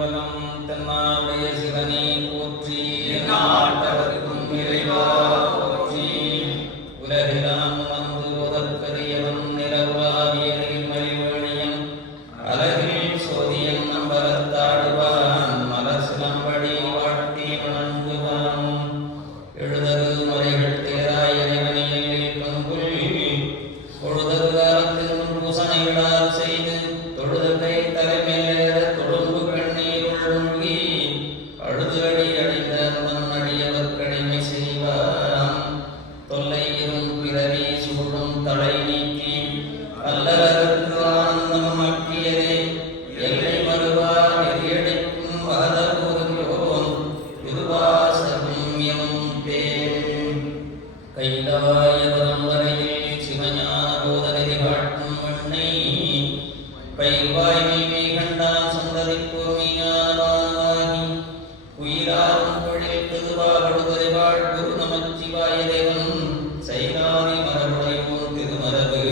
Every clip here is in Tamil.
திருச்சிற்றம்பலம். தென்னாருடைய சிவனே போற்றி, நாட்டவர்க்கும் இறைவா போற்றி. உலகிலாம் வந்து உதற்கரியவன் நிலவுலாவிய மறிவழியன் அலகில் சோதியன் நம்பரத்தாடுவான் மலர் சிலம்படி வாழ்த்தி வணங்குவான். எழுதரு மலைகள் தேராய் இறைவனையில் பங்குள் பொழுதரு காலத்தில் பூசணைகளால் செய்து தொழுதலை தலைமையில தொழும்பு கண்ணீருள் மூழ்கி அழுது அடி அடைந்த அடியவர் கடமை செய்வான். தொல்லை இரும் பிறவி சூடும் தலை நீக்கி அல்லவருக்கு ஆனந்தம் ஆக்கியதே எல்லை மறுவா நெறியடிக்கும் வாதபூர்வோம் திருவாசகம் எனும் தேன். கைலாயவரம் வரையில் சிவஞான போதனை காட்டும் மண்ணை பயிர்வாய் நீ கண்டான் சந்ததி பூமியானாகி உயிராரும் தொழில் திருவாடுதுறை வாழ்குரு நமச்சிவாய தேவன் சைலாதி மரபுடையோன் திருமரபு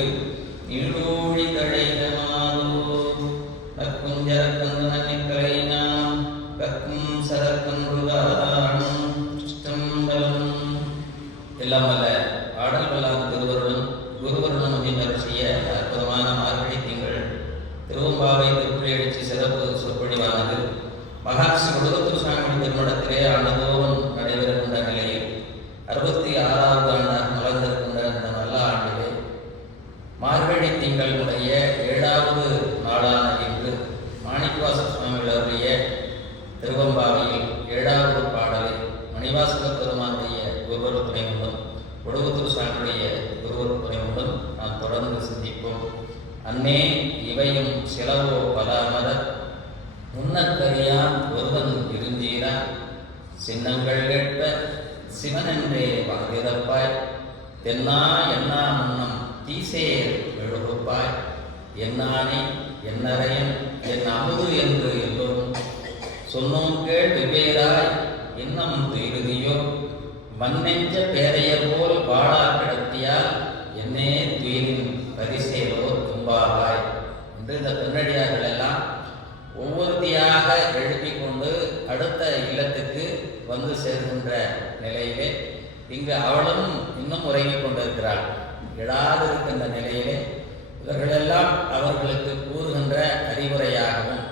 நீடூழி தழைகமாதோ. கற்கும் ஜரக்கந்தனை நாம் கற்கும் சரக்கன்றுதான் சிற்றம்பலம். எல்லாம் அல்ல ஆடல் வல்லாத திருவருடன் குருவருடன் அருளிய அற்புதமான மார்கழி திங்கள் திருவம்பாவை திருப்புளி எழுச்சி சிறப்பு சொற்பொழிவானது மகாஸ்ரீ கொடுகத்தூர் சாமி திருமணத்திலே ஆண்டுதோறும் நடைபெறுகின்ற நிலையில் 66வது ஆண்டாக மலர்ந்திருக்கின்ற இந்த நல்ல ஆண்டிலே மார்கழி திங்களுடைய 7வது நாளான இன்று மாணிக்கவாச சுவாமிகள் அவருடைய திருவம்பாவையில் 7வது பாடலை மணிவாசக பெருமானுடைய குருவரு துணை உண்டும் கொடுகத்தூர் சாமியுடைய குருவரு துணை உண்டும் நாம் தொடர்ந்து சிந்திப்போம். அன்னே இவையும் சிலவோ பலாமர முன்னக்கரியான் ஒருவன் இருந்தீரா சின்னங்கள் கேட்ப சிவனென்றே வாதிரப்பாய் தென்னா என்னா முன்னம் தீசேர் எழுகுப்பாய் என்னானே என்னரையன் என் அமுது என்று எல்லோரும் சொன்னோம் கேள் வெவ்வேறாய் இன்னம் துயிலுதியோ மண்ணெஞ்ச பேரையர் போல் வாழா கிடத்தியால் என்னே துயிலின் பரிசேலோ தும்பாவாய் என்று இந்த பெண்ணடியார்கள் எல்லாம் ஒவ்வொருத்தியாக எழுப்பிக் கொண்டு அடுத்த இல்லத்துக்கு வந்து சேர்கின்ற நிலையிலே இங்கு அவளும் இன்னும் உறங்கிக் கொண்டிருக்கிறாள். எழாதிருக்கின்ற நிலையிலே இவர்களெல்லாம் அவர்களுக்கு கூறுகின்ற அறிவுரையாகவும்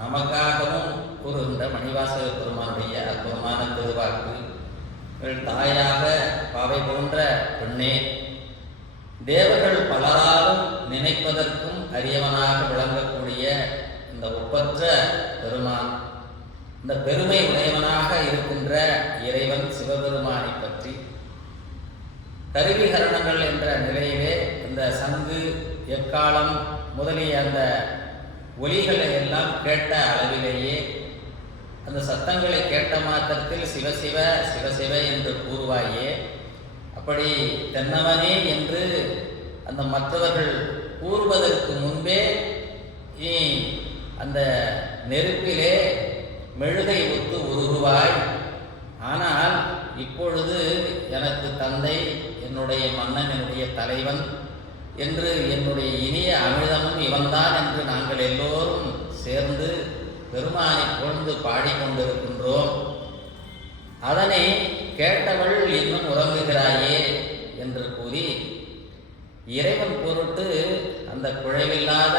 நமக்காகவும் கூறுகின்ற மணிவாசக பெருமானுடைய அற்புதமான திருவாக்கு. தாயாக பாவை போன்ற பெண்ணே, தேவர்கள் பலராலும் நினைப்பதற்கும் அரியவனாக விளங்கக்கூடிய இந்த ஒப்பற்ற பெருமான், இந்த பெருமை உடையவனாக இருக்கின்ற இறைவன் சிவபெருமானை பற்றி கருவிகரணங்கள் என்ற நிலையிலே இந்த சங்கு எக்காலம் முதலிய அந்த ஒலிகளை எல்லாம் கேட்ட அளவிலேயே அந்த சத்தங்களை கேட்ட மாத்திரத்தில் சிவசிவ சிவசிவ என்று கூறுவாயே, அப்படி தென்னவனே என்று அந்த மற்றவர்கள் கூறுவதற்கு முன்பே நீ அந்த நெருப்பிலே மெழுகை ஒத்து உருகுவாய். ஆனால் இப்பொழுது எனக்கு தந்தை, என்னுடைய மன்னன், என்னுடைய தலைவன் என்று என்னுடைய இனிய அமிழ்தமும் இவன்தான் என்று நாங்கள் எல்லோரும் சேர்ந்து பெருமானை புகழ்ந்து பாடிக்கொண்டிருக்கின்றோம். அதனை கேட்டவள் இன்னும் உறங்குகிறாயே என்று கூறி இறைவன் பொருட்டு அந்த குழைவில்லாத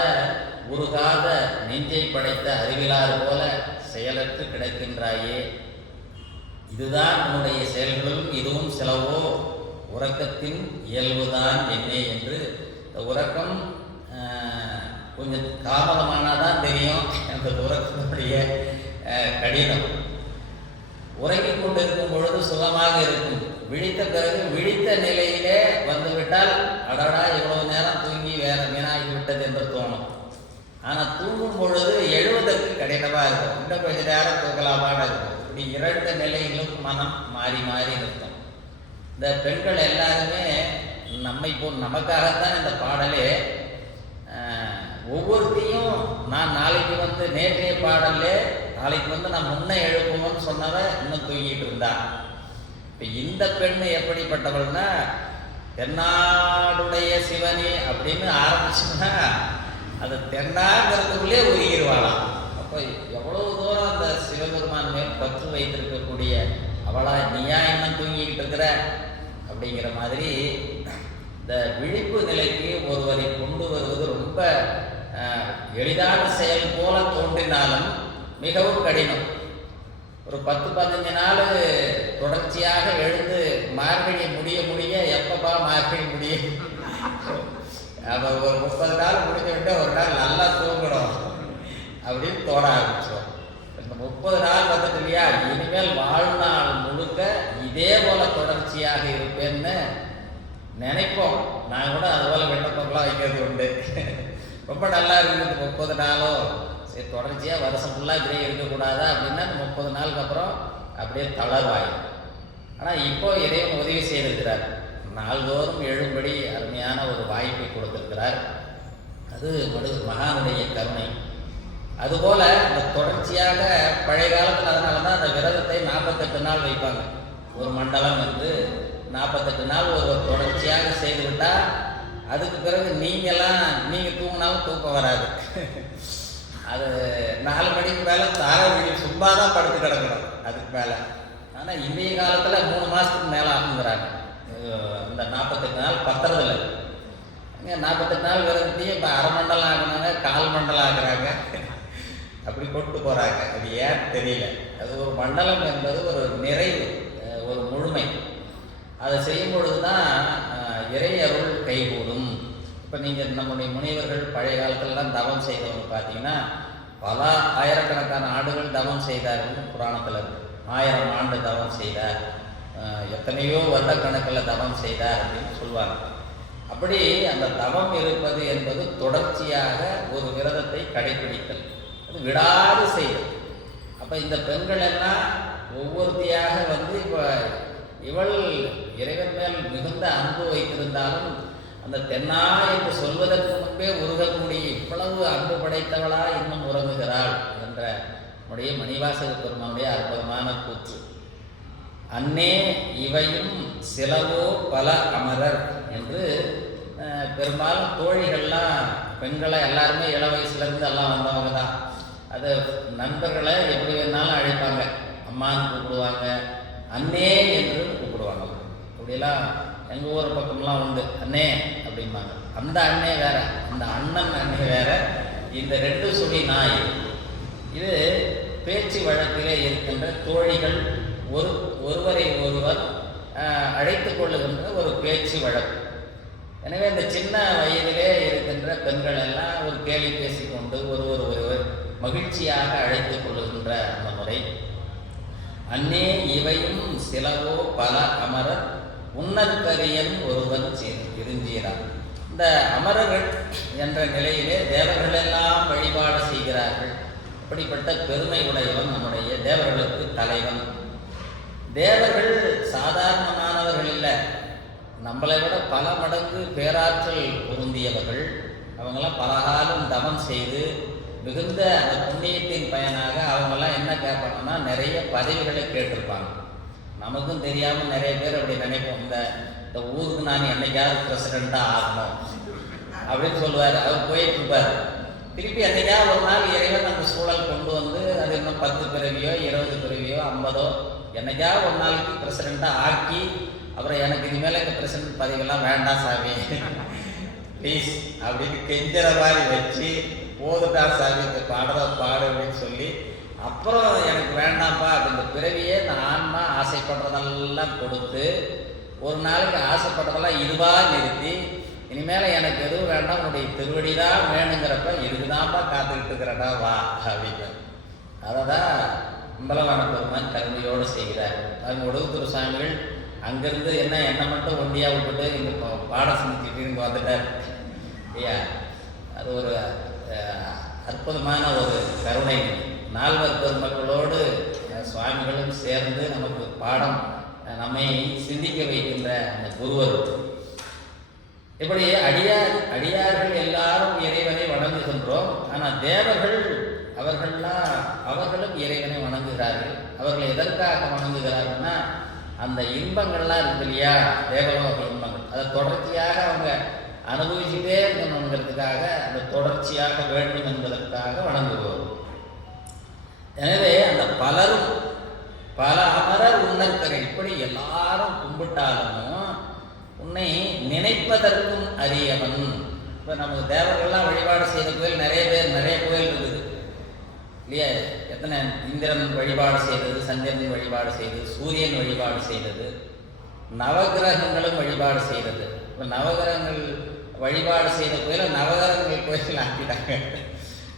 உருகாத நெஞ்சை படைத்த அறிவிலார் போல செயலற்று கிடக்கின்றாயே, இதுதான் உன்னுடைய செயல்களும் இதுவும் சிலவோ உறக்கத்தின் இயல்புதான் என்னே என்று. உறக்கம் கொஞ்சம் தாமதமானாதான் தெரியும் அந்த உறக்கத்தினுடைய கடினம். உறங்கிக் கொண்டிருக்கும் பொழுது சுகமாக இருக்கும், விழித்த பிறகு விழித்த நிலையிலே வந்துவிட்டால் அடடா இவ்வளவு நேரம் தூங்கி வேற வீணாகி விட்டது என்று தோணும். ஆனால் தூங்கும் பொழுது எழுவதற்கு கடினமாக இருக்கும், இன்னும் கொஞ்ச நேரம் தூங்கலாமாக இருக்கும். இப்படி 2 நிலையிலும் மனம் மாறி மாறி இருக்கும். இந்த பெண்கள் எல்லாருமே நம்மை போல் நமக்காகத்தான் இந்த பாடலே. ஒவ்வொருத்தையும் நான் நாளைக்கு வந்து நேற்றைய பாடல்ல நாளைக்கு வந்து நான் முன்னே எழுப்புவோம்னு சொன்னவ இன்னும் தூங்கிட்டு இருந்தா. இப்போ இந்த பெண்ணு எப்படிப்பட்டவள்னா, தென்னாடுடைய சிவனே அப்படின்னு ஆரம்பிச்சுன்னா அது தென்னாங்கிறதுக்குள்ளே உருகிடுவாளாம். அப்போ எவ்வளவு தூரம் பற்று வைத்திருக்கக்கூடிய அவளா நீயா இன்னும் தூங்கிக்கிட்டு இருக்கிற அப்படிங்கிற மாதிரி இந்த விழிப்பு நிலைக்கு ஒருவரை கொண்டு வருவது ரொம்ப எளிதான செயல் போல தோன்றினாலும் மிகவும் கடினம். ஒரு 10-15 நாள் தொடர்ச்சியாக எழுந்து மார்கழி முடிய எப்பப்பா மார்கழி முடியும், அப்போ ஒரு 30 நாள் முடிஞ்ச விட்டு ஒரு நாள் நல்லா தூங்கணும் அப்படின்னு தோண ஆரம்பிச்சோம். இந்த 30 நாள் வந்துட்டு இல்லையா, இனிமேல் வாழ்நாள் முழுக்க இதே போல தொடர்ச்சியாக இருப்பேன்னு நினைப்போம். நான் கூட அதுபோல் விண்ணப்பங்களாம் வைக்கிறது உண்டு. ரொம்ப நல்லா இருக்குது 30 நாளோ, சரி தொடர்ச்சியாக வருஷம் ஃபுல்லாக இப்படியே இருக்கக்கூடாதா அப்படின்னா 30 நாளுக்கு அப்புறம் அப்படியே தளர்வாயிடும். ஆனால் இப்போ இறைவன் உதவி செய்திருக்கிறார், நாள்தோறும் எழும்படி அருமையான ஒரு வாய்ப்பை கொடுத்திருக்கிறார். அது மகானுடைய கருணை. அதுபோல் அந்த தொடர்ச்சியாக பழைய காலத்தில் அதனால தான் அந்த விரதத்தை 48 நாள் வைப்பாங்க. ஒரு மண்டலம் வந்து 48 நாள் ஒரு தொடர்ச்சியாக செய்துவிட்டால் அதுக்கு பிறகு நீங்கள் தூங்கினாலும் தூக்கம் வராது. அது 4 மணிக்கு மேலே தாரவழி சும்மா தான் படுத்து கிடக்கணும் அதுக்கு மேலே. ஆனால் இன்றைய காலத்தில் 3 மாதத்துக்கு மேலே ஆகுங்கிறாங்க. இந்த 48 நாள் பத்துறதில்லை. இங்கே 48 நாள் விரதத்தையும் இப்போ அரை மண்டலம் ஆகுனாங்க, 1/4 மண்டலம் ஆகுறாங்க, அப்படி கொண்டு போகிறாங்க. அது ஏன் தெரியல. அது ஒரு மண்டலம் என்பது ஒரு நிறைவு, ஒரு முழுமை. அதை செய்யும் பொழுது தான் இறை அருள் கைகூடும். இப்போ நீங்கள் நம்முடைய முனிவர்கள் பழைய காலத்திலலாம் தவம் செய்தவங்க பார்த்தீங்கன்னா பல ஆயிரக்கணக்கான ஆண்டுகள் தவம் செய்தார்கள். புராணத்தில் 1000 ஆண்டு தவம் செய்தார், எத்தனையோ வருடக்கணக்கில் தவம் செய்தார் அப்படின்னு சொல்லுவாங்க. அப்படி அந்த தவம் இருப்பது என்பது தொடர்ச்சியாக ஒரு விரதத்தை கடைபிடித்தல், அது விடாது செய்தல். அப்போ இந்த பெண்கள் எல்லாம் ஒவ்வொருத்தியாக வந்து இப்போ இவள் இறைவன் மேல் மிகுந்த அன்பு வைத்திருந்தாலும் அந்த தென்னா என்று சொல்வதற்கு முன்பே உருகக்கூடிய இவ்வளவு அன்பு படைத்தவளா இன்னும் உறங்குகிறாள் என்ற நம்முடைய மணிவாசக பெருமானுடைய அற்புதமான கூற்று. அன்னே இவையும் சிலவோ பல அமரர் என்று பெரும்பாலும் தோழிகள்லாம் பெண்களை எல்லாருமே இள வயசுலேருந்து எல்லாம் வந்தவங்க தான். அது நண்பர்களை எப்படி வேணாலும் அழைப்பாங்க, அம்மான்னு கூப்பிடுவாங்க, அண்ணே என்று கூப்பிடுவாங்க. அப்படியெல்லாம் எங்கள் ஊர் பக்கம்லாம் உண்டு, அண்ணே அப்படிம்பாங்க. அந்த அண்ணே வேற, அந்த அண்ணன் அண்ணே வேற. இந்த 2 சுழி நாய் இது பேச்சு வழக்கிலே இருக்கின்ற தோழிகள் ஒருவரை ஒருவர் அழைத்து கொள்ளுகின்ற ஒரு பேச்சு வழக்கு. எனவே இந்த சின்ன வயதிலே இருக்கின்ற பெண்கள் எல்லாம் ஒரு கேலி பேசிக்கொண்டு ஒருவர் மகிழ்ச்சியாக அழைத்து கொள்ளுகின்ற அந்த முறை. அன்னே இவையும் சிலவோ பல அமரர் உன்னற்கரியன் ஒருவன் இருஞ்சீரான். இந்த அமரர்கள் என்ற நிலையிலே தேவர்கள் எல்லாம் வழிபாடு செய்கிறார்கள். அப்படிப்பட்ட பெருமை உடையவன் நம்முடைய தேவர்களுக்கு தலைவன். தேவர்கள் சாதாரணமானவர்கள் இல்லை, நம்மளை விட பல மடங்கு பேராற்றல் பொருந்தியவர்கள். அவங்களாம் பலகாலம் தவம் செய்து மிகுந்த அந்த புண்ணியத்தின் பயனாக அவங்கெல்லாம் என்ன கேட்பாங்கன்னா நிறைய பதவிகளை கேட்டிருப்பாங்க. நமக்கும் தெரியாமல் நிறைய பேர் அப்படி நினைப்போம், இந்த ஊருக்கு நான் என்னைக்காவது பிரசிடெண்ட்டாக ஆகணும் அப்படின்னு சொல்லுவார். அவர் போயிட்டு இருப்பார். திருப்பி என்னைக்காவது ஒரு நாள் இறைவன் அந்த சூழல் கொண்டு வந்து அது இன்னும் 10 பிறவியோ 20 பிறவியோ 50 என்னைக்காவது ஒரு நாளைக்கு பிரசிடெண்ட்டாக ஆக்கி அப்புறம் எனக்கு இனிமேல் இந்த பிரசிடெண்ட் பதவியெல்லாம் வேண்டாம் சாமி ப்ளீஸ் அப்படின்னு கெஞ்சற மாதிரி வச்சு போதுட்டா சாமி இந்த பாடுற பாடு அப்படின்னு சொல்லி அப்புறம் எனக்கு வேண்டாம்ப்பா இந்த பிறவியே இந்த ஆன்மா ஆசைப்படுறதெல்லாம் கொடுத்து ஒரு நாளைக்கு ஆசைப்படுறதெல்லாம் இதுவாக நிறுத்தி இனிமேல் எனக்கு எதுவும் வேண்டாம் உன்னுடைய திருவடி தான் வேணுங்கிறப்ப இதுக்குதான்ப்பா காத்துக்கிட்டு இருக்கிறடா வா அப்படின்னு. அதை தான் அம்பலவான பெருமான் கருணையோடு செய்கிறார். அவங்க ஒடுகுத்துறை சாமிகள் அங்கேருந்து என்னை மட்டும் ஒண்டியாக விட்டுட்டு இங்கே பாடம் செஞ்சுட்டு இங்கே வந்துட்டார் ஐயா. அது ஒரு அற்புதமான ஒரு கருணை. 4 பெருமக்களோடு சுவாமிகளும் சேர்ந்து நமக்கு பாடம் நம்மை சிந்திக்க வைக்கின்ற அந்த குருவர். இப்படி அடியார்கள் எல்லாரும் இறைவனை வணங்குகின்றோம். ஆனால் தேவர்கள் அவர்களும் இறைவனை வணங்குகிறார்கள். அவர்கள் எதற்காக வணங்குகிறார்கள்னா அந்த இன்பங்கள்லாம் இருக்கு இல்லையா, தேவலோக இன்பங்கள், அதை தொடர்ச்சியாக அவங்க அனுபவிச்சுட்டே இருக்கணுங்கிறதுக்காக அந்த தொடர்ச்சியாக வேண்டும் என்பதற்காக வணங்குவோம். எனவே அந்த பலரும் பல அமரர் உன்னற்கரை, இப்படி எல்லாரும் கும்பிட்டாலும் உன்னை நினைப்பதற்கும் அரியவன். இப்போ நமக்கு தேவர்கள்லாம் வழிபாடு செய்த கோயில் நிறைய கோயில் இருக்குது இல்லையா? எத்தனை இந்திரன் வழிபாடு செய்தது, சந்திரன் வழிபாடு செய்தது, சூரியன் வழிபாடு செய்தது, நவகிரகங்களும் வழிபாடு செய்தது. இப்போ நவகிரகங்கள் வழிபாடு செய்த கோயிலை நவகிரகங்கள் கோயில் ஆக்கிட்டாங்க.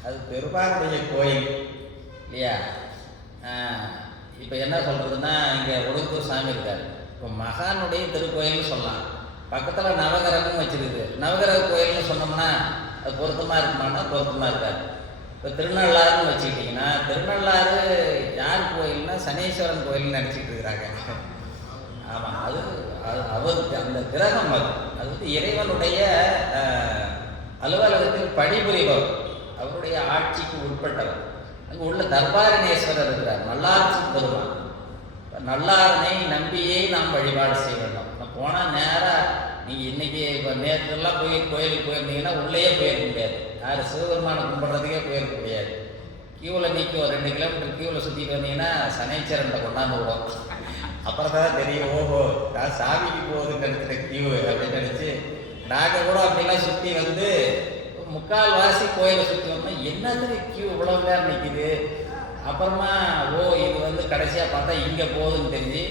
அது பெருமானுடைய கோயில் இல்லையா? இப்போ என்ன சொல்கிறதுன்னா, இங்கே ஒடுக்கூர் சாமி இருக்கார். இப்போ மகானுடைய திருக்கோயில்னு சொல்லலாம். பக்கத்தில் நவகிரகம் வச்சுருக்குது. நவகிரக கோயில்னு சொன்னோம்னா அது பொருத்தமாக இருக்குமானா பொருத்தமாக இருக்காது. இப்போ திருநள்ளாறுன்னு வச்சுக்கிட்டிங்கன்னா, திருநள்ளாறு யார் கோயில்னா சனீஸ்வரன் கோயில்னு நினச்சிட்டு இருக்கிறாங்க. ஆமாம், அது அவருக்கு அந்த கிரகம் அது வந்து இறைவனுடைய அலுவலகத்தில் பணிபுரிபவர், அவருடைய ஆட்சிக்கு உட்பட்டவர். அங்கே உள்ள தர்பாரணேஸ்வரர் இருக்கிறார், நல்லாட்சி பெருமான். நல்லாரனை நம்பியே நாம் வழிபாடு செய்ய வேண்டும். நான் போனால் நேராக நீங்கள் இன்றைக்கி இப்போ நேற்றுலாம் கோயிலுக்கு போயிருந்தீங்கன்னா உள்ளேயே போயிருக்க முடியாது. யார் சிவபெருமானை கும்பிட்றதுக்கே போயிருக்க முடியாது. கியூவில் நிற்கும், 2 கிலோமீட்டர் கியூவில் சுற்றிட்டு வந்தீங்கன்னா சனீச்சரன்ட்ட கொண்டாந்து விடும். அப்புறம் தான் தெரியும், ஓஹோ நான் சாமிக்கு போகுதுன்னு நினச்சிட்ட கியூ அப்படின்னு நினச்சி நாங்கள் கூட அப்படிலாம் சுற்றி வந்து 3/4 கோயிலை சுற்றி வந்தோம். என்னது கியூ இவ்வளோ நேரம் நிற்கிது. அப்புறமா இது வந்து கடைசியாக பார்த்தா இங்கே போகுதுன்னு தெரிஞ்சு,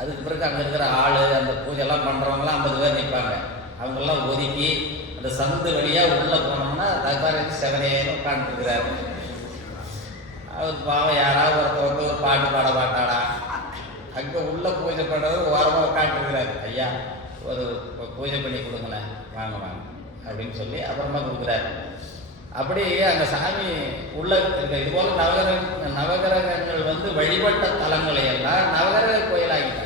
அதுக்கு பிறகு அங்கே இருக்கிற ஆள், அந்த பூஜைலாம் பண்ணுறவங்களாம் 50 பேர் நிற்பாங்க. அவங்கெல்லாம் ஒதுக்கி அந்த சந்து வழியாக உள்ளே போனோம்னா தர்பாருக்கு செவனேன்னு உட்காந்துருக்கிறாரு. அவர் பாவம் யாராவது ஒருத்தர் வந்து ஒரு பாட்டு பாட மாட்டாடா. அங்கே உள்ள பூஜை பண்ணுறது ஓரமாக உட்காந்துருக்கிறாரு. ஐயா ஒரு பூஜை பண்ணி கொடுங்களேன், வாங்க அப்படின்னு சொல்லி அப்புறமா கொடுக்குறாரு. அப்படி அங்கே சாமி உள்ள இருக்க இது போல் நவகிரகங்கள் வந்து வழிபட்ட தலங்களை எல்லாம் நவகிரக கோயிலாகிட்டாங்க.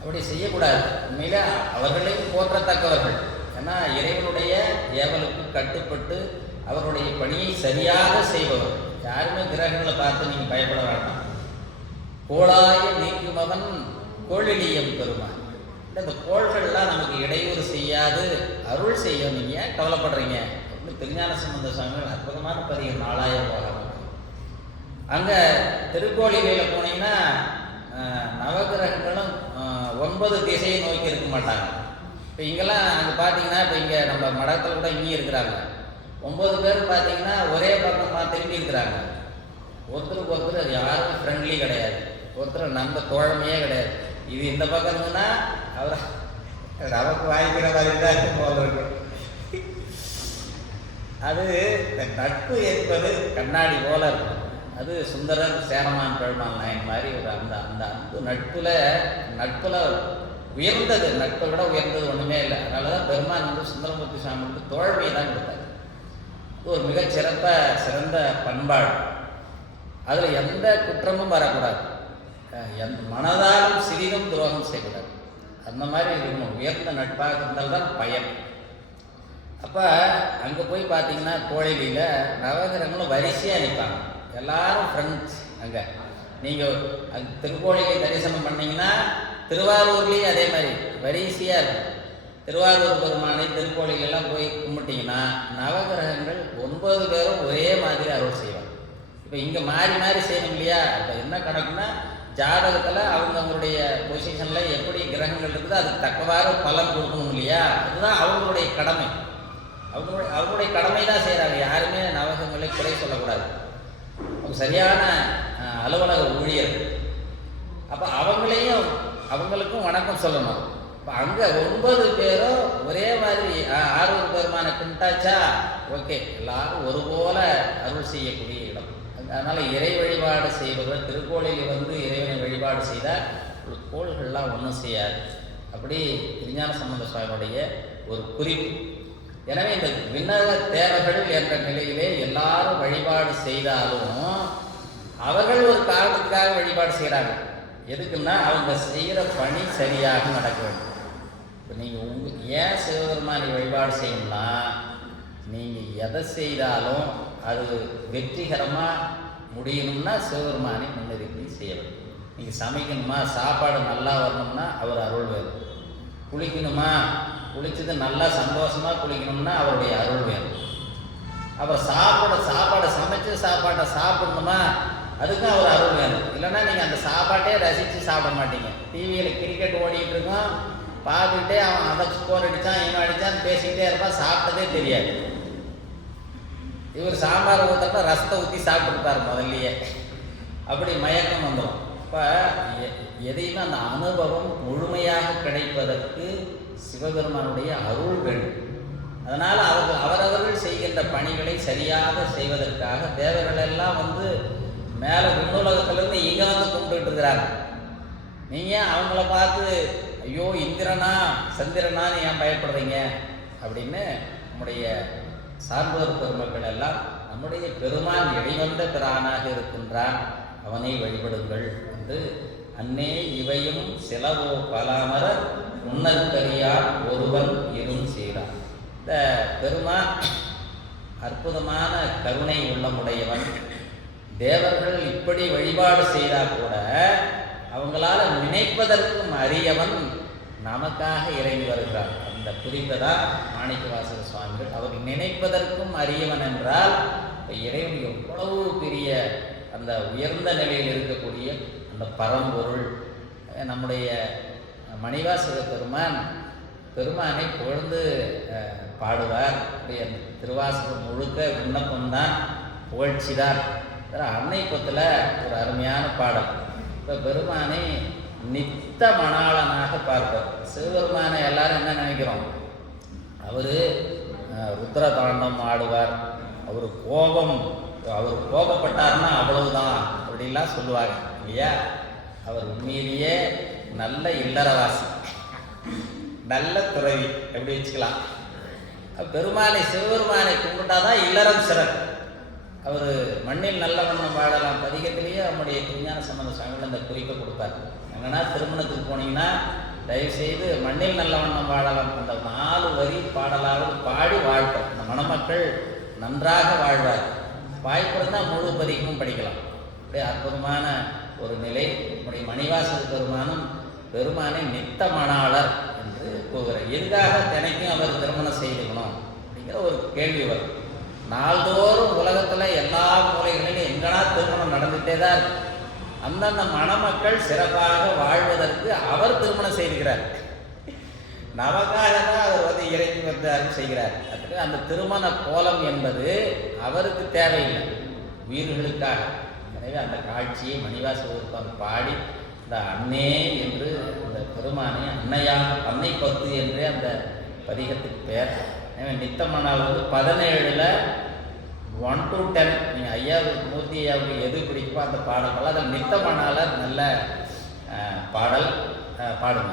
அப்படி செய்யக்கூடாது. உண்மையில அவர்களையும் போற்றத்தக்கவர்கள். ஏன்னா இறைவனுடைய ஏவலுக்கு கட்டுப்பட்டு அவருடைய பணியை சரியாக செய்பவர். யாருமே கிரகங்களை பார்த்து நீங்கள் பயப்பட வேண்டாம். கோளாய நீக்குமவன் கோழிலியம் பெருமான். இந்த கோள்கள்லாம் நமக்கு இடையூறு செய்யாது அருள் செய்யும். நீங்கள் ஏன் கவலைப்படுறீங்க அப்படின்னு திருஞான சம்பந்த சுவாமிகள் அற்புதமான பதிவு 4000 போகாமல். அங்கே திருக்கோளிலையில் போனீங்கன்னா நவகிரகங்களும் 9 திசையை நோக்கி இருக்க மாட்டாங்க. இப்போ இங்கெல்லாம் அங்கே பார்த்தீங்கன்னா, இப்போ இங்கே நம்ம மடத்தில் கூட இங்கேயும் இருக்கிறாங்க. 9 பேர் பார்த்தீங்கன்னா ஒரே பக்கமாக திரும்பி இருக்கிறாங்க. ஒருத்தருக்கு ஒருத்தர் அது யாரும் ஃப்ரெண்ட்லி கிடையாது. ஒருத்தர் நம்ப தோழமையே கிடையாது. இது இந்த பக்கம் இருந்துன்னா அவர் நமக்கு வாங்கிக்கிற மாதிரி தான் இருக்கும் போல இருக்கும். அது நட்பு என்பது கண்ணாடி போல இருக்கும். அது சுந்தரர் சேரமான் பெருமான் நாயன் மாதிரி ஒரு அந்த அந்த அன்பு நட்புல உயர்ந்தது. நட்பை விட உயர்ந்தது ஒன்றுமே இல்லை. அதனால தான் பெருமான் வந்து சுந்தரமூர்த்தி சுவாமிக்கு தோழமையை தான் கொடுத்தாரு. இது ஒரு சிறந்த பண்பாடு. அதில் எந்த குற்றமும் வரக்கூடாது. மனதாலும் சிறிதும் துரோகம் செய்யக்கூடாது. அந்த மாதிரி இருக்கணும். உயர்ந்த நட்பாக இருந்தால்தான் பயன். அப்போ அங்கே போய் பார்த்தீங்கன்னா கோயிலில் நவகிரகங்களும் வரிசையாக நிற்பாங்க. எல்லாரும் ஃப்ரெண்ட்ஸ். அங்கே நீங்கள் அங்கே திருக்கோயிலை தரிசனம் பண்ணிங்கன்னா திருவாரூர்லேயும் அதே மாதிரி வரிசையாக இருக்கும். திருவாரூர் பெருமானை திருக்கோயிலெல்லாம் போய் கும்பிட்டிங்கன்னா நவகிரகங்கள் 9 பேரும் ஒரே மாதிரி அருள் செய்வாங்க. இப்போ இங்கே மாறி மாறி செய்யணும் இல்லையா? இப்போ என்ன கணக்குன்னா, ஜாதகத்தில் அவங்களுடைய பொசிஷனில் எப்படி கிரகங்கள் இருக்குதோ அதுக்கு தக்கவாறு பலன் கொடுக்கணும் இல்லையா? அதுதான் அவங்களுடைய கடமை. அவங்களுடைய கடமை தான் செய்கிறாங்க. யாருமே நவகிரகங்களை குறை சொல்லக்கூடாது. அவங்க சரியான அலுவலக ஊழியர்கள். அப்போ அவங்களுக்கும் வணக்கம் சொல்லணும். இப்போ அங்கே 9 பேரும் ஒரே மாதிரி ஆரூர் பெருமானை கும்பிட்டாச்சா, ஓகே, எல்லாரும் ஒருபோல அருள் செய்யக்கூடிய இடம். அதனால் இறை வழிபாடு செய்பவர் திருக்கோயிலில் வந்து இறைவனை வழிபாடு செய்தால் கோள்கள்லாம் ஒன்றும் செய்யாது. அப்படி திருஞான சம்பந்த சுவாமியுடைய ஒரு குறிப்பு. எனவே இந்த விண்ணக தேவர்கள் என்ற நிலையிலே எல்லாரும் வழிபாடு செய்தாலும் அவர்கள் ஒரு காரணத்துக்காக வழிபாடு செய்கிறாங்க. எதுக்குன்னா அவங்க செய்கிற பணி சரியாக நடக்க வேண்டும். இப்போ நீங்கள் ஏன் சிவபெருமானை வழிபாடு செய்யணும்னா, நீங்கள் எதை செய்தாலும் அது வெற்றிகரமாக முடியணும்னா சிவபெருமானை முன்னிறுத்தி செய்ய வேண்டும். நீங்கள் சமைக்கணுமா, சாப்பாடு நல்லா வரணும்னா அவர் அருள் வேணும். குளிக்கணுமா, குளிச்சது நல்லா சந்தோஷமாக குளிக்கணும்னா அவருடைய அருள் வேணும். அப்புறம் சாப்பாடை சமைச்ச சாப்பாட்டை சாப்பிடணுமா, அதுக்கும் அவர் அருள் வேணும். இல்லைன்னா நீங்கள் அந்த சாப்பாட்டே ரசித்து சாப்பிட மாட்டீங்க. டிவியில் கிரிக்கெட் ஓடிக்கிட்டு இருக்கோம், பார்த்துக்கிட்டே அவன் அதை ஸ்கோர் அடித்தான் இவன் அடித்தான் பேசிக்கிட்டே இருப்பான், சாப்பிட்டதே தெரியாது. இவர் சாம்பார் ஊற்றுறப்ப ரசத்தை ஊற்றி சாப்பிட்டுருப்பார் முதல்லையே, அப்படி மயக்கம் வந்துடும். இப்போ எதையுமே அந்த அனுபவம் முழுமையாக கிடைப்பதற்கு சிவபெருமானுடைய அருள் வேண்டும். அதனால் அவரவர்கள் செய்கின்ற பணிகளை சரியாக செய்வதற்காக தேவர்கள் எல்லாம் மேலே விண்ணுலகத்திலேருந்து இங்கே கும்பிட்டுட்டு இருக்கிறாங்க. நீங்கள் அவங்கள பார்த்து ஐயோ இந்திரனா சந்திரனான்னு ஏன் பயப்படுறீங்க அப்படின்னு நம்முடைய சார்ந்தோர் பெருமக்கள் எல்லாம் நம்முடைய பெருமான் இடைவந்த பிரானாக இருக்கின்றான், அவனை வழிபடுங்கள் என்று அன்னே இவையும் சிலவோ பலாமர உன்னற்கரியார் ஒருவன் இரும் செய்கிறான். இந்த பெருமான் அற்புதமான கருணை உள்ளமுடையவன். தேவர்கள் இப்படி வழிபாடு செய்தால் கூட அவங்களால நினைப்பதற்கும் அரியவன் நமக்காக இறங்கி வருகிறார். அந்த புரிந்ததா மாணிக்கவாசக சுவாமிகள். அவர் நினைப்பதற்கும் அரியவன் என்றால் இறைவன் எவ்வளவு பெரிய அந்த உயர்ந்த நிலையில் இருக்கக்கூடிய அந்த பரம்பொருள். நம்முடைய மணிவாசக பெருமானை புகழ்ந்து பாடுவார். திருவாசகம் முழுக்க விண்ணப்பம்தான், புகழ்ச்சி தான். அன்னை பத்தில் ஒரு அருமையான பாடல். இப்போ பெருமானை நித்த மணாளனாக பார்ப்பார். சிவபெருமானை எல்லாரும் என்ன நினைக்கிறோம், அவர் ருத்ர தாண்டம் ஆடுவார், அவர் கோபப்பட்டார்னா அவ்வளவுதான் அப்படின்லாம் சொல்லுவாங்க இல்லையா. அவர் உண்மையிலேயே நல்ல இல்லறவாசி, நல்ல துறவி எப்படி வச்சுக்கலாம். சிவபெருமானை கும்பிட்டாதான் இல்லறம் சிறப்பு. அவர் மண்ணில் நல்ல வண்ணம் வாழலாம் பதிகத்திலேயே நம்முடைய திருஞான சம்பந்த சுவாமிகள் அந்த குறிப்பை கொடுப்பார். எங்கன்னா திருமணத்துக்கு போனீங்கன்னா தயவுசெய்து மண்ணில் நல்ல வண்ணம் வாழலாம் அந்த 4 வரி பாடலாவது பாடி வாழ்ப்போம். அந்த மணமக்கள் நன்றாக வாழ்வார். வாய்ப்பிருந்தால் முழு பதிகமும் படிக்கலாம். அப்படியே அற்புதமான ஒரு நிலை. நம்முடைய மணிவாசக பெருமானை நித்த மணாளர் என்று கூறுகிறார். எதுக்காக தினைக்கும் அவர் திருமணம் செய்துக்கணும் அப்படிங்கிற ஒரு கேள்வி வரும். நாள்தோறும் உலகத்தில் எல்லா மூலைகளிலும் எங்கனா திருமணம் நடந்துகிட்டே தான் இருக்கு. அந்தந்த மணமக்கள் சிறப்பாக வாழ்வதற்கு அவர் திருமணம் செய்கிறார். நமக்காக தான் அவர் இறங்கி அருள் செய்கிறார். அதுக்கு அந்த திருமண கோலம் என்பது அவருக்கு தேவையில்லை, உயிர்களுக்காக. எனவே அந்த காட்சியை மணிவாசகர் பாடி இந்த அன்னே என்று அந்த பெருமானை அன்னை பத்து என்றே அந்த பதிகத்துக்கு பெயர். நித்தமனால் 17ல் 1 to 10 நீங்கள் ஐயாவுக்கு மூர்த்தி ஐயாவுக்கு எது பிடிக்குமோ அந்த பாடல்கள் அதில் நித்தமனாலர் நல்ல பாடல் பாடுங்க.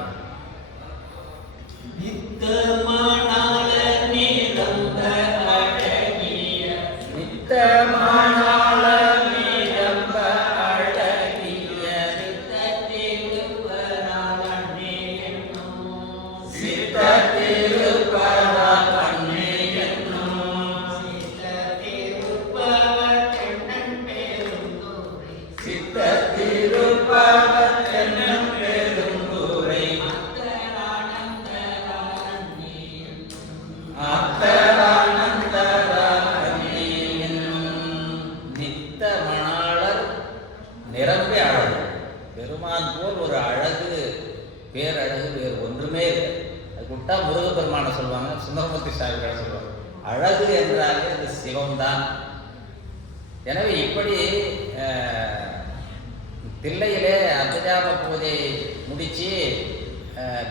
முருகப்பெருமான சொல்லுவாங்க, சுந்தரமூர்த்தி சாமிகளை சொல்லுவாங்க. அழகு என்றாலே அது சிவம்தான். எனவே இப்படி தில்லையிலே அர்த்தஜாம பூஜை முடித்து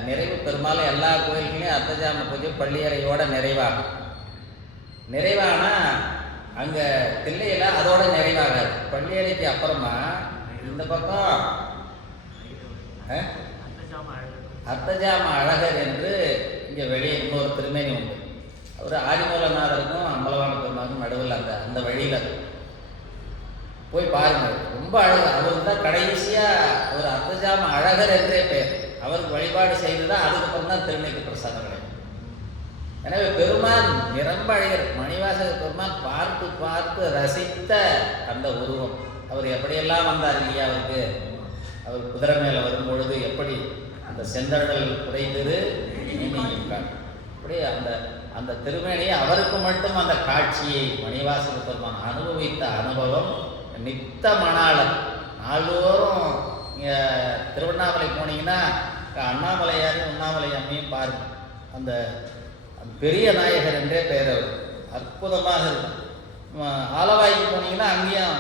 நிறைவு பெரும்பாலும் எல்லா கோயில்களையும் அர்த்தஜாம பூஜை பள்ளியறையோட நிறைவானால் அங்கே தில்லையில் அதோட நிறைவாகாது. பள்ளியறைக்கு அப்புறமா இந்த பக்கம் அர்த்தஜாம அழகர் என்று இங்கே வெளியே இன்னொரு திருமேனி உண்டு. அவர் ஆதிமூலநாதருக்கும் அம்பலவான பெருமானுக்கும் நடுவில் அந்த வழியில் போய் பாருங்கள், ரொம்ப அழகு. அவர் தான் கடைசியாக ஒரு அர்த்தஜாம அழகர் என்றே பெயர். அவருக்கு வழிபாடு செய்து தான் அதுக்கப்புறம் தான் திருநெல்வேலி பிரசாதம் கிடைக்கும். எனவே பெருமான் நிரம்ப அழகர். மணிவாசக பெருமான் பார்த்து பார்த்து ரசித்த அந்த உருவம். அவர் எப்படியெல்லாம் வந்தார் இல்லையா. அவர் குதிரை மேலே வரும்பொழுது எப்படி அந்த செந்தடல் குறைந்தது நீங்கியிருக்கார். அப்படி அந்த திருமேனியை அவருக்கு மட்டும் அந்த காட்சியை மணிவாசக பெருமான் அனுபவித்த அனுபவம் நித்த மணாளன். நாள்தோறும் இங்கே திருவண்ணாமலை போனீங்கன்னா அண்ணாமலையாரையும் உண்ணாமலை அம்மையும் பாருங்க. அந்த பெரிய நாயகர் என்றே பெயர் அவர். அற்புதமாக இருக்கும். ஆலவாய்க்கு போனீங்கன்னா அங்கேயும்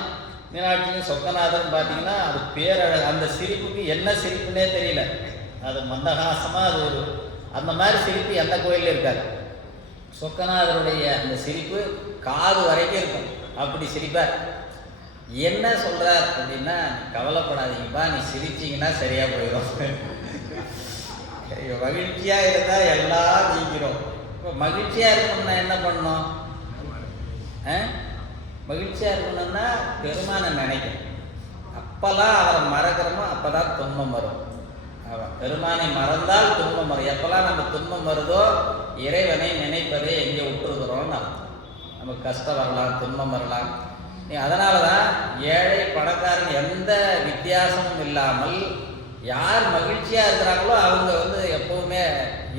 மீனாட்சியும் சொக்கநாதன் பார்த்தீங்கன்னா அது பேரழகு. அந்த சிரிப்புக்கு என்ன சிரிப்புன்னே தெரியல. அது மந்தகாசமாக அது ஒரு அந்த மாதிரி சிரிப்பு எந்த கோயிலில் இருக்காது. சொக்கநாதருடைய அந்த சிரிப்பு காது வரைக்கும் இருக்கும். அப்படி சிரிப்பார். என்ன சொல்கிறார் அப்படின்னா, கவலைப்படாதீங்கப்பா, நீ சிரிச்சிங்கன்னா சரியாக போயிடும். மகிழ்ச்சியாக இருந்தால் எல்லாம் நீக்கிறோம். இப்போ மகிழ்ச்சியாக இருக்கணும்னா என்ன பண்ணணும்? மகிழ்ச்சியாக இருக்கணும்னா பெருமானை நினைக்கணும். அப்போல்லாம் அவரை மறக்கிறோமோ அப்போ தான் துன்பம் வரும். பெருமானை மறந்தால் துன்பம் வரும். எப்போல்லாம் நம்ம துன்பம் வருதோ இறைவனை நினைப்பதே எங்கே விட்டுருக்குறோன்னு நமக்கு கஷ்டம் வரலாம், துன்பம் வரலாம். அதனால தான் ஏழை பணக்காரன் எந்த வித்தியாசமும் இல்லாமல் யார் மகிழ்ச்சியாக இருக்கிறாங்களோ அவங்க எப்போவுமே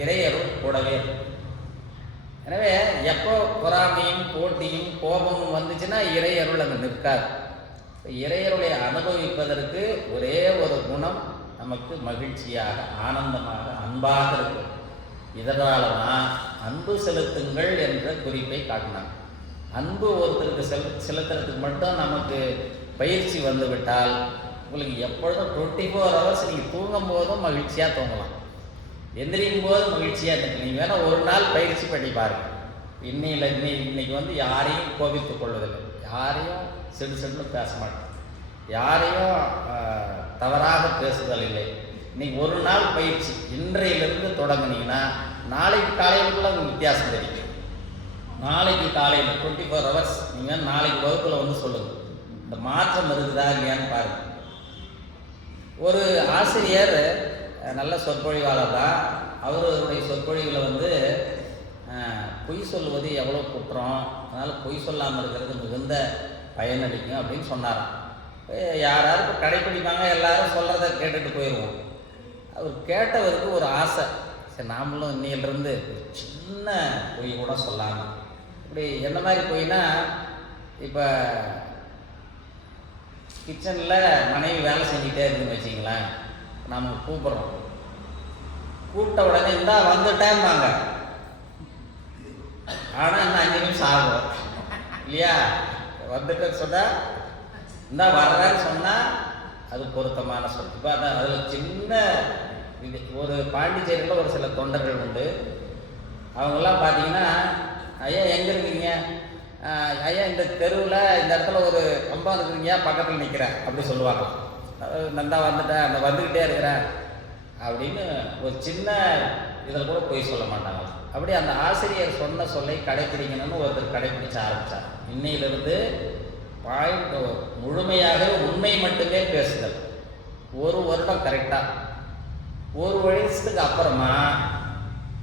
இறையரும் கூடவே இருக்கும். எனவே எப்போ பொறாமையும் போட்டியும் கோபமும் வந்துச்சுன்னா இறையருள் அங்கே நிற்காது. இறையருளை அனுபவிப்பதற்கு ஒரே ஒரு குணம் நமக்கு மகிழ்ச்சியாக, ஆனந்தமாக, அன்பாக இருக்கும். இதனால தான் அன்பு செலுத்துங்கள் என்ற குறிப்பை காட்டினாங்க. அன்பு ஒருத்தருக்கு செலுத்துறதுக்கு மட்டும் நமக்கு பயிற்சி வந்துவிட்டால் உங்களுக்கு எப்பொழுதும் 24 hours நீங்கள் தூங்கும் போதும் மகிழ்ச்சியாக தூங்கலாம், எந்திரிக்கும் போது மகிழ்ச்சியாக இருந்துச்சு. நீங்கள் வேணால் ஒரு நாள் பயிற்சி பண்ணி பாருங்கள். இன்னைக்கு யாரையும் கோபித்துக் கொள்வதில்லை, யாரையும் செடுன்னு பேச மாட்டேன், யாரையும் தவறாக பேசுதல் இல்லை. இன்னைக்கு ஒரு நாள் பயிற்சி இன்றையிலிருந்து தொடங்குனீங்கன்னா நாளைக்கு காலையிலுக்குள்ள உங்களுக்கு வித்தியாசம் தெரியும். நாளைக்கு காலையில் 24 hours நீங்கள் நாளைக்கு வகுப்பில் சொல்லுங்கள், இந்த மாற்றம் இருக்குதா இல்லையான்னு பாருங்கள். ஒரு ஆசிரியர் நல்ல சொற்பொழிவாளர் தான். அவருடைய சொற்பொழிவில் பொய் சொல்லுவது எவ்வளோ குற்றம், அதனால் பொய் சொல்லாமல் இருக்கிறது மிகுந்த பயனளிக்கும் அப்படின்னு சொன்னாராம். யாராரும் இப்போ கடைப்பிடிப்பாங்க, எல்லாரும் சொல்கிறத கேட்டுட்டு போயிடுவோம். அவர் கேட்டவருக்கு ஒரு ஆசை, சரி நாமளும் இன்னையிலிருந்து சின்ன பொய் கூட சொல்லாமல். இப்படி எந்த மாதிரி பொய்னா, இப்போ கிச்சனில் மனைவி வேலை செஞ்சுக்கிட்டே இருக்குன்னு வச்சிங்களேன், நம்ம கூப்பிட்றோம், கூப்பிட்ட உடனே இந்தா வந்துட்டேன்பாங்க, ஆனால் இன்னும் 5 நிமிஷம் ஆகும் இல்லையா? வந்துட்டேன்னு சொன்னால் இந்தா வர்றேன்னு சொன்னால் அது பொருத்தமான சொல். இப்போ அதான் அதில் சின்ன இது ஒரு பாண்டிச்சேரியில் ஒரு சில தொண்டர்கள் உண்டு. அவங்கெல்லாம் பார்த்தீங்கன்னா, ஐயா எங்கே இருக்கீங்க, ஐயா இந்த தெருவில் இந்த இடத்துல ஒரு கம்பம் இருக்குறீங்க, பக்கத்தில் நிற்கிறேன் அப்படி சொல்லுவாங்க. நந்தா வந்துட்டேன், அந்த வந்துக்கிட்டே இருக்கிறேன் அப்படின்னு ஒரு சின்ன இதில் கூட போய் சொல்ல மாட்டாங்க. அப்படி அந்த ஆசிரியர் சொன்ன சொல்லை கடைப்பிடிக்கணும்னு ஒருத்தர் கடைப்பிடிச்ச ஆரம்பித்தார். இன்னையிலிருந்து பாயிண்ட் முழுமையாக உண்மை மட்டுமே பேசுதல். 1 வருடம் கரெக்டாக, 1 வருஷத்துக்கு அப்புறமா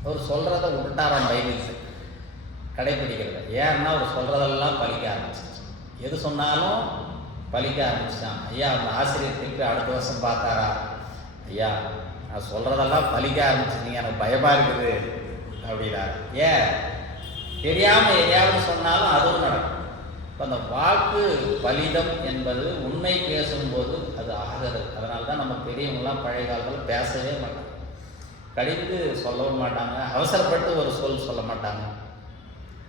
அவர் சொல்கிறத விட்டுட்டாராம் பைபிள்ஸ் கடைப்பிடிக்கிறது. ஏன்னா அவர் சொல்கிறதெல்லாம் பலிக்க ஆரம்பிச்சிச்சு. எது சொன்னாலும் பலிக்க ஆரம்பிச்சிட்டான். ஐயா அந்த ஆசிரியர் திருப்பி அடுத்த வருஷம் பார்த்தாரா, ஐயா நான் சொல்கிறதெல்லாம் பலிக்க ஆரம்பிச்சிருந்தீங்க, எனக்கு பயமாக இருக்குது அப்படின்னாரு. ஏன் தெரியாமல் எதையாவது சொன்னாலும் அதுவும் நடக்கும். இப்போ அந்த வாக்கு பலிதம் என்பது உண்மை பேசும்போது அது ஆகிறது. அதனால தான் நம்ம பெரியவங்களாம் பழைய காலத்தில் பேசவே மாட்டாங்க, கடிந்து சொல்லவும் மாட்டாங்க, அவசரப்பட்டு ஒரு சொல் சொல்ல மாட்டாங்க,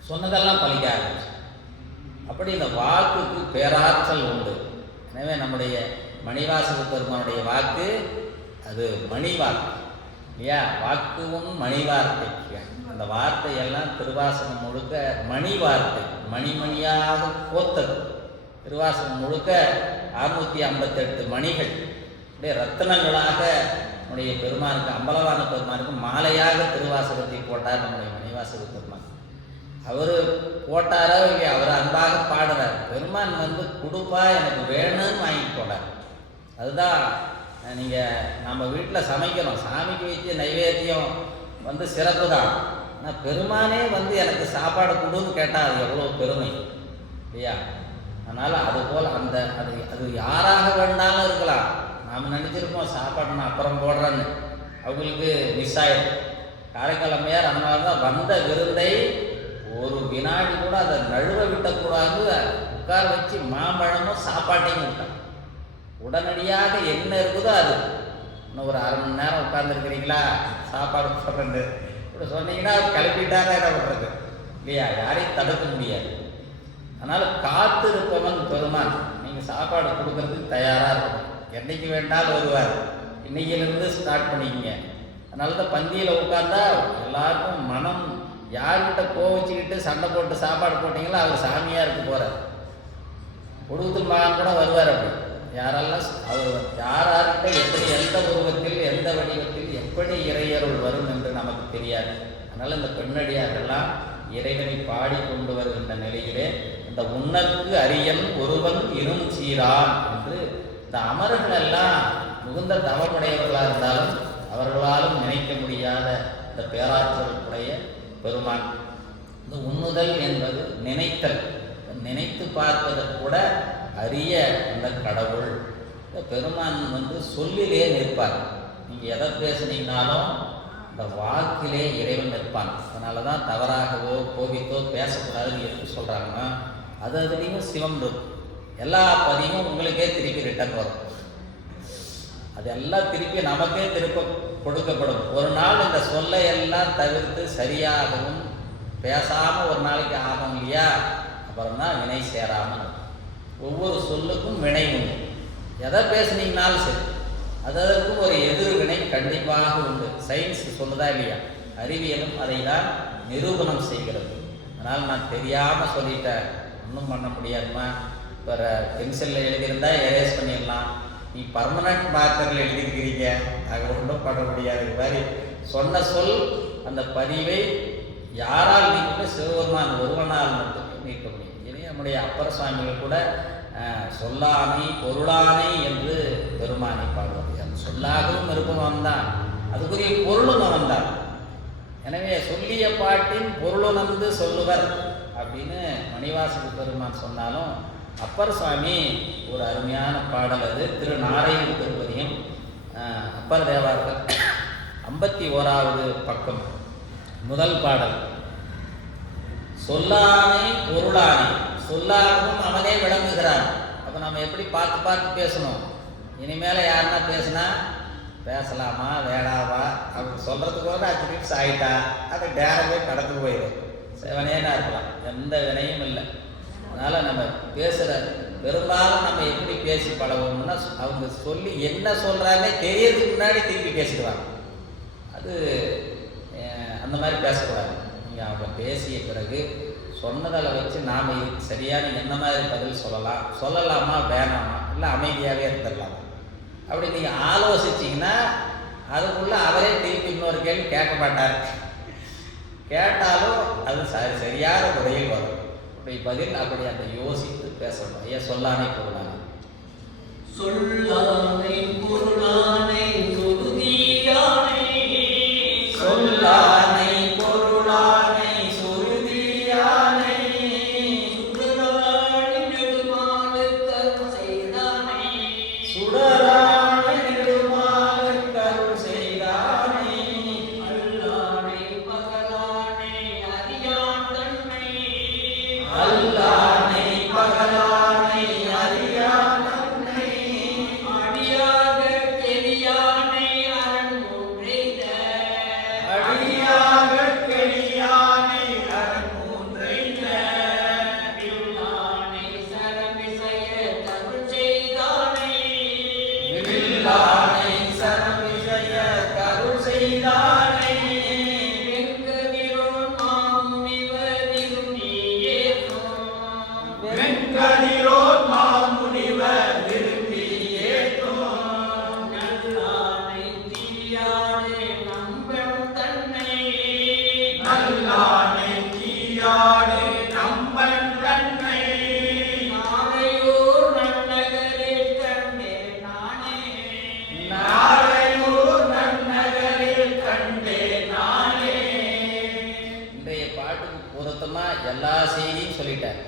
சொன்னதெல்லாம் பலிக்க ஆரம்பிச்சு. அப்படி இந்த வாக்குக்கு பேராற்றல் உண்டு. எனவே நம்முடைய மணிவாசக பெருமானுடைய வாக்கு அது மணி வாக்கு இல்லையா? வாக்குவும் மணி வார்த்தை. அந்த வார்த்தையெல்லாம் திருவாசகம் முழுக்க மணி வார்த்தை, மணிமணியாக கோத்தது. திருவாசகம் முழுக்க 658 மணிகள் அப்படியே ரத்தினங்களாக நம்முடைய பெருமானுக்கு, அம்பலவான பெருமானுக்கு மாலையாக திருவாசகத்தை போட்டார் நம்முடைய மணிவாசக பெருமான். அவர் போட்டாரோ இல்லையா, அவர் அன்பாக பாடுறார். பெருமான் கொடுப்பா எனக்கு வேணும்னு வாங்கிட்டு போனார். அதுதான் நீங்கள் நம்ம வீட்டில் சமைக்கிறோம், சாமிக்கு வச்சு நைவேத்தியம் சிறப்பு தான். ஆனால் பெருமானே எனக்கு சாப்பாடு கொடுன்னு கேட்டால் அது எவ்வளோ பெருமை இல்லையா? அதனால் அதுபோல் அது யாராக வேணாலும் இருக்கலாம். நாம் நினச்சிருப்போம் சாப்பாடு நான் அப்புறம் போடுறேன்னு, அவங்களுக்கு மிஸ் ஆகிடும். காரைக்கால் அம்மையார் அதனால தான் வந்த விருந்தை ஒரு வினாடி கூட அதை நழுவ விட்டக்கூடாது, உட்கார வச்சு மாம்பழமும் சாப்பாட்டையும் விட்டான். உடனடியாக என்ன இருக்குதோ அது. இன்னும் ஒரு 1/2 மணி நேரம் உட்கார்ந்துருக்கிறீங்களா, சாப்பாடு போடுறது இப்படி சொன்னீங்கன்னா அவர் கிளப்பிட்டாரா என்ன பண்ணுறது இல்லையா? யாரையும் தடுக்க முடியாது. அதனால் காத்திருப்பவன் பெருமான். நீங்கள் சாப்பாடு கொடுக்கறதுக்கு தயாராக இருக்கும். என்றைக்கு வேண்டாலும் வருவார். இன்னைக்கிலிருந்து ஸ்டார்ட் பண்ணிக்கங்க. அதனால தான் பந்தியில் உட்கார்ந்தா எல்லாருக்கும் மனம் யார்கிட்ட கோவச்சிக்கிட்டு சண்டை போட்டு சாப்பாடு போட்டிங்களோ அவர் சாமியாக இருக்க போகிறார். உருவத்தில் மகன் கூட வருவார். அப்படி யாரெல்லாம் அவர் யார்கிட்ட எப்படி எந்த உருவத்தில் எந்த வடிவத்தில் எப்படி இறையருள் வரும் என்று நமக்கு தெரியாது. அதனால் இந்த பெண்ணடியாரெல்லாம் இறைவனை பாடி கொண்டு வருகின்ற நிலையிலே இந்த உன்னற்கு அரியன் ஒருவன் இரும் சீரான் என்று இந்த அமர்கள் எல்லாம் மிகுந்த தவமுடையவர்களாக இருந்தாலும் அவர்களாலும் நினைக்க முடியாத இந்த பேராற்றல் உடைய பெருமான். இந்த உண்ணுதல் என்பது நினைத்தல், நினைத்து பார்ப்பதற்கு கூட அரிய அந்த கடவுள். இந்த பெருமான் சொல்லிலே நிற்பார். நீங்கள் எதை பேசுனீங்கனாலும் இந்த வாக்கிலே இறைவன் நிற்பான். அதனால தான் தவறாகவோ கோபித்தோ பேசக்கூடாதுன்னு எப்படி சொல்கிறாங்கன்னா, அதுலேயும் சிவம் இருக்கும். எல்லா பதிவும் உங்களுக்கே திருப்பி ரிட்டர்ன் வரும். அதெல்லாம் திருப்பி நமக்கே திருப்ப கொடுக்கப்படும். ஒரு நாள் இந்த சொல்லை எல்லாம் தவிர்த்து சரியாகவும் பேசாமல் ஒரு நாளைக்கு ஆகும் இல்லையா, அப்புறம் தான் வினை சேராமல். ஒவ்வொரு சொல்லுக்கும் வினை உண்டு. எதை பேசுனீங்கனாலும் சரி அதற்கும் ஒரு எதிர்வினை கண்டிப்பாக உண்டு. சயின்ஸ் சொல்லுதா இல்லையா? அறிவியலும் அதை தான் நிரூபணம் செய்கிறது. அதனால் நான் தெரியாமல் சொல்லிட்டேன், ஒன்றும் பண்ண முடியாதுமா. இப்போ பென்சிலில் எழுதியிருந்தால் எரேஸ் பண்ணிடலாம். நீ பர்மனண்ட் மார்க்கரில் எழுதியிருக்கிறீங்க, அது ஒன்றும் பண்ண முடியாது. இது மாதிரி சொன்ன சொல் அந்த பதிவை யாரால் நீக்க? சிவபெருமான் ஒருவனால் மட்டுமே நீக்க முடியும். இனி நம்முடைய அப்பர் சுவாமிகள் கூட சொல்லானை பொருளானை என்று பெருமானை பாடுவார். அந்த சொல்லாகவும் இருப்பவன் தான், அதுக்குரிய பொருளும் அவன் தான். எனவே சொல்லிய பாட்டின் பொருளுணர்ந்து சொல்லுவர் அப்படின்னு மணிவாசக பெருமான் சொன்னாலும் அப்பர் சுவாமி ஒரு அருமையான பாடல். அது திருநாரையூர் திருப்பதியும் அப்பர் தேவார்கள் 51வது பக்கம் முதல் பாடல். சொல்லானை பொருளானை, சொல்லாகவும் அவனே விளங்குகிறான். அப்போ நம்ம எப்படி பார்த்து பார்த்து பேசணும். இனிமேல் யாருன்னா பேசுனா பேசலாமா வேடாவா அப்படி சொல்கிறதுக்கு கூட 5 நிமிஷம் ஆகிட்டா அதை டேரவே கடந்து போயிடும். செவனேனா இருக்கலாம், எந்த வினையும் இல்லை. அதனால் நம்ம பேசுகிற பெரும்பாலும் நம்ம எப்படி பேசி பழகுவோம்னா, அவங்க சொல்லி என்ன சொல்கிறாங்கன்னே தெரியறதுக்கு முன்னாடி திருப்பி பேசிடுவாங்க. அது அந்த மாதிரி பேசக்கூடாது. நீங்கள் அவங்க பேசிய பிறகு சொன்னதில் வச்சு நாம் இதுக்கு சரியான என்ன மாதிரி பதில் சொல்லலாமா வேணாமா, இல்லை அமைதியாகவே இருந்துடலாமா அப்படி நீங்கள் ஆலோசிச்சிங்கன்னா அதுக்குள்ளே அவரே திருப்பி இன்னொரு கேள்வி கேட்க மாட்டார். கேட்டாலும் அது சரியான முறையில் வரும். அப்படி பதில் அப்படி அந்த யோசித்து பேசணும். ஐயா சொல்லானை பொருளானை, சொல்லானை பொருளானை சுருதியானை, சொல்லானை பொருளானை சுருதியானை, சுடராணி நெடுமாலுக்கு அருள் செய்தானை, சுடராணி நெடுமாலுக்கு அருள் செய்தானை, அல்லானை பகலானை அறியான் தன்னை, அல்லானை பகலானை அறியான் தன்னை, அடியாக கெளியானை அரண் மூன்றெய்த, அடியாக கெளியானை அரண் மூன்றெய்த, வில்லானை சரமிசைய அருள் செய்தானை, வில்லானை சரமிசைய அருள் செய்தானை, வெங்கதிரோன் மாமுனிவர் விரும்பியேத்தும், வெங்கதிரோன் மாமுனிவர் விரும்பி ஏற்றும், நல்லானை தீயாடே நம்பன் தன்னை, நல்லானை தீயாடு நம்பன் தன்னை, நாரையூர் நன்னகரில் கண்டேன் நானே, நாரையூர் நன்னகரில் கண்டேன் நானே. இன்றைய பாட்டுக்கு பொருத்தமாக எல்லா செய்தியும் சொல்லிட்டார்.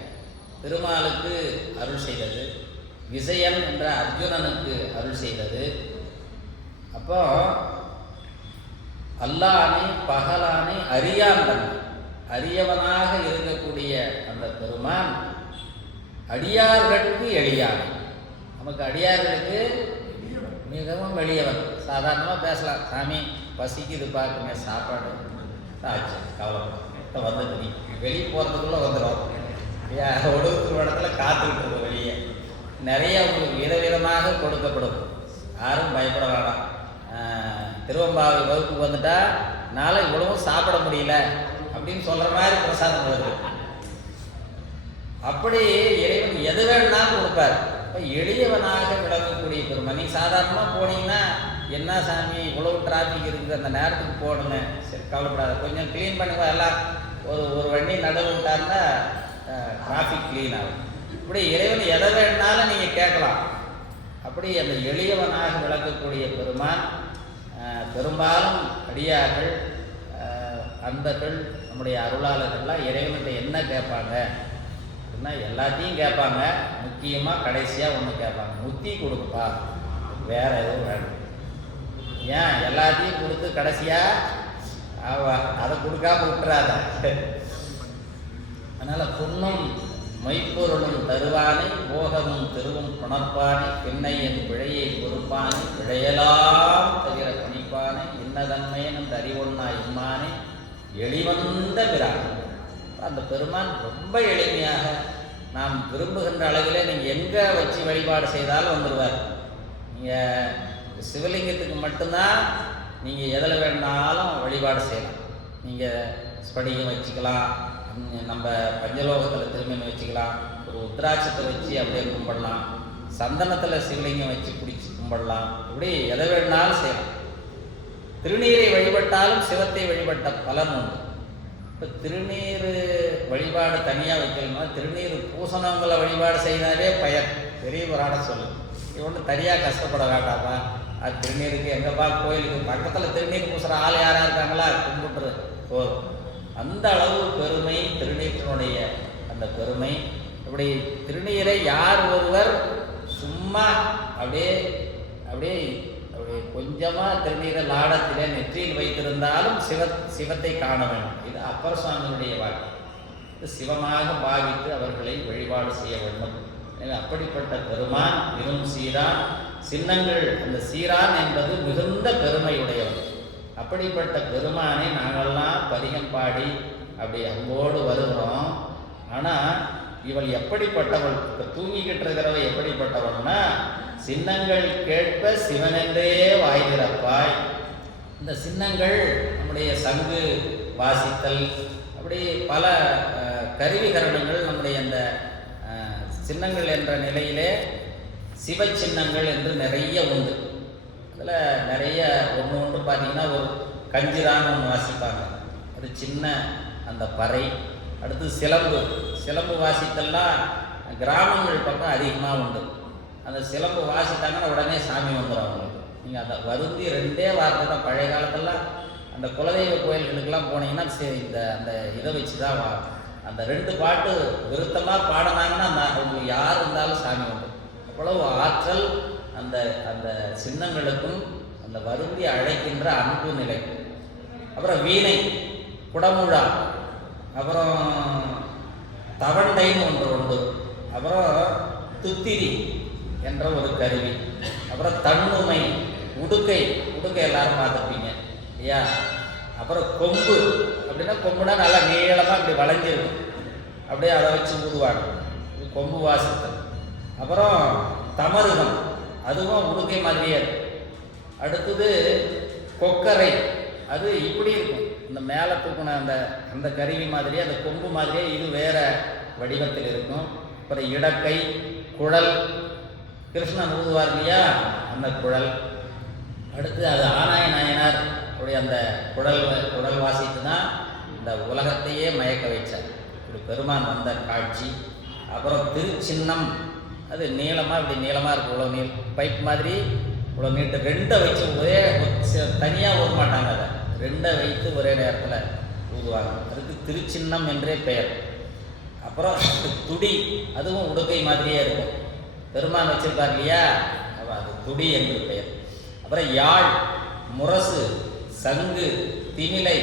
திருமாலுக்கு அருள் செய்தது, விசயன் என்ற அர்ஜுனனுக்கு அருள் செய்தது. அப்போ அல்லானை பகலானை அறியான் தன்னை, அரியவனாக இருக்கக்கூடிய அந்த பெருமான் அடியார்களுக்கு எளியானை. நமக்கு அடியார்களுக்கு மிகவும் எளியவன். சாதாரணமாக பேசலாம், சாமி பசிக்குது பார்க்குங்க, சாப்பாடு ஆச்சு, கவலைப்பட வந்துட்டு நீ வெளியே போகிறதுக்குள்ளே வந்துடும். ஒடுக்குற இடத்துல காத்துக்கிட்டு இருக்க வெளியே நிறைய உங்களுக்கு விதவிதமாக கொடுக்கப்படும். யாரும் பயப்பட வேணாம். திருவம்பாவை வகுப்புக்கு வந்துட்டா நாளை இவ்வளவும் சாப்பிட முடியல அப்படின்னு சொல்கிற மாதிரி பிரசாதம் வருது. அப்படி இறைவன் எது வேணும்னாலும் கொடுப்பார். இப்போ எளியவனாக விளங்கக்கூடிய பெருமை. நீ சாதாரணமாக போனீங்கன்னா என்ன சாமி இவ்வளவு டிராஃபிக் இருக்குது, அந்த நேரத்துக்கு போகணுங்க, சரி கவலைப்படாத, கொஞ்சம் க்ளீன் பண்ணுங்க, எல்லாம் ஒரு வண்டி நடுவு விட்டாருன்னா டிராஃபிக் க்ளீன் ஆகும். இப்படி இறைவன் எதை வேணுனாலும் நீங்கள் கேட்கலாம். அப்படி அந்த எளியவனாக விளக்கக்கூடிய பெருமான் பெரும்பாலும் அடியார்கள் அன்பர்கள் நம்முடைய அருளாளர்கள்லாம் இறைவன்கிட்ட என்ன கேட்பாங்க அப்படின்னா எல்லாத்தையும் கேட்பாங்க. முக்கியமாக கடைசியாக ஒன்று கேட்பாங்க, முத்தி கொடுப்பா, வேற எதுவும் வேணும். ஏன் எல்லாத்தையும் கொடுத்து கடைசியாக அதை கொடுக்காம விட்டுறாத. அதனால் புண்ணும் மெய்ப்பொருளும் தருவானை, போகமும் திருவும் புணர்ப்பானை, பின்னை என் பிழையை பொறுப்பானை, பிழையலாம் தவிர பணிப்பானை, இன்னதன்மையன் அந்த அறிவொன்னா இம்மானை, எளிவந்த பிரான். அந்த பெருமான் ரொம்ப எளிமையாக நாம் விரும்புகின்ற அளவிலே நீங்கள் எங்கே வச்சு வழிபாடு செய்தாலும் வந்துடுவார். நீங்கள் சிவலிங்கத்துக்கு மட்டும்தான் நீங்கள் எதில் வேணாலும் வழிபாடு செய்யலாம். நீங்கள் ஸ்படிகம் வச்சுக்கலாம், நம்ம பஞ்சலோகத்தில் திருமணம் வச்சுக்கலாம், ஒரு உத்ராட்சத்தை வச்சு அப்படியே கும்பிடலாம், சந்தனத்தில் சிவலிங்கம் வச்சு பிடிச்சி கும்பிடலாம், இப்படி எதை வேணாலும் செய்யலாம். திருநீரை வழிபட்டாலும் சிவத்தை வழிபட்ட பலன் உண்டு. இப்போ திருநீர் வழிபாடு தனியாக வைக்கணும்னா திருநீர் பூசணவங்களை வழிபாடு செய்தாலே பயன். பெரிய புராணம் சொல்லு, இது ஒன்று தனியாக கஷ்டப்பட வேண்டாமா? அது திருநீருக்கு எங்கேப்பா கோயிலுக்கு பக்கத்தில் திருநீர் பூசுகிற ஆள் யாராக இருக்காங்களா, கும்பிட்டுரு போதும். அந்த அளவு பெருமை திருநீற்றினுடைய அந்த பெருமை. இப்படி திருநீரை யார் ஒருவர் சும்மா அப்படியே அப்படியே அப்படியே கொஞ்சமாக திருநீரை லாடத்திலே நெற்றியில் வைத்திருந்தாலும் சிவத்தை காண வேண்டும். இது அப்பர் சுவாமியுடைய வாக்கு. இது சிவமாக பாவித்து அவர்களை வழிபாடு செய்ய வேண்டும். எனவே அப்படிப்பட்ட பெருமான் இரும் சீரான் சின்னங்கள். அந்த சீரான் என்பது மிகுந்த பெருமையுடையவர். அப்படிப்பட்ட பெருமானை நாங்கள்லாம் பதிகம் பாடி அப்படி அங்கோடு வருகிறோம். ஆனால் இவள் எப்படிப்பட்டவள், இப்போ தூங்கிக்கிட்டு இருக்கிறவ எப்படிப்பட்டவள்னா, சின்னங்கள் கேட்ப சிவனென்றே வாய் திறப்பாய். இந்த சின்னங்கள் நம்முடைய சங்கு வாசித்தல், அப்படி பல கருவிகரணங்கள் நம்முடைய அந்த சின்னங்கள் என்ற நிலையிலே சிவ சின்னங்கள் என்று நிறைய உண்டு. அதில் நிறைய ஒன்று பார்த்தீங்கன்னா ஒரு கஞ்சிரான்னு ஒன்று வாசிப்பாங்க, அது சின்ன அந்த பறை. அடுத்து சிலம்பு வாசித்தல்லாம் கிராமங்கள் பக்கம் அதிகமாக உண்டு. அந்த சிலம்பு வாசித்தாங்கன்னா உடனே சாமி வந்துடும் அவங்களுக்கு. நீங்கள் அதை வருந்தி 2 வாரத்தை தான். பழைய காலத்தெல்லாம் அந்த குலதெய்வ கோயில்களுக்கெல்லாம் போனீங்கன்னா இந்த அந்த இதை வச்சு தான் அந்த 2 பாட்டு விருத்தமாக பாடினாங்கன்னா அந்த அவங்களுக்கு யார் இருந்தாலும் சாமி வந்துடும். அவ்வளவு ஆற்றல் அந்த அந்த சின்னங்களுக்கும் அந்த வருந்தி அழைக்கின்ற அன்பு நிலை. அப்புறம் வீணை, குடமுழா, அப்புறம் தவண்டைன்னு ஒன்று உண்டு, அப்புறம் துத்திரி என்ற ஒரு கருவி, அப்புறம் தன்னுமை, உடுக்கை எல்லாரும் பார்த்துருப்பீங்க இல்லையா? அப்புறம் கொம்பு, அப்படின்னா கொம்புனா நல்லா நீளமாக இப்படி வளைஞ்சிருக்கும், அப்படியே அதை வச்சு ஊதுவாங்க, இது கொம்பு வாசித்தல். அப்புறம் தமருகம், அதுவும் உடுக்கை மாதிரியே இருக்கும். அடுத்தது கொக்கரை, அது இப்படி இருக்கும், இந்த மேலே தூக்குன அந்த அந்த கருவி மாதிரியே அந்த கொம்பு மாதிரியே இது வேறு வடிவத்தில் இருக்கும். அப்புறம் இடக்கை, குழல், கிருஷ்ணன் ஊதுவார் இல்லையா அந்த குழல். அடுத்து அது ஆனாய நாயனார் அப்படி அந்த குழல் வாசித்து தான் இந்த உலகத்தையே மயக்க வைச்சார். இப்படி பெருமான் வந்த காட்சி. அப்புறம் திருச்சின்னம், அது நீளமாக இப்படி நீளமாக இருக்கும், இவ்வளோ நீள் பைப் மாதிரி இவ்வளோ நீட்டு. 2 வச்சு ஒரே தனியாக ஊத மாட்டாங்க, அதை 2 வைத்து ஒரே நேரத்தில் ஊதுவாங்க. அதுக்கு திருச்சின்னம் என்றே பெயர். அப்புறம் துடி, அதுவும் உடுக்கை மாதிரியே இருக்கும், பெருமான் வச்சிருப்பார் இல்லையா, அது துடி என்று பெயர். அப்புறம் யாழ், முரசு, சங்கு, திமிலை,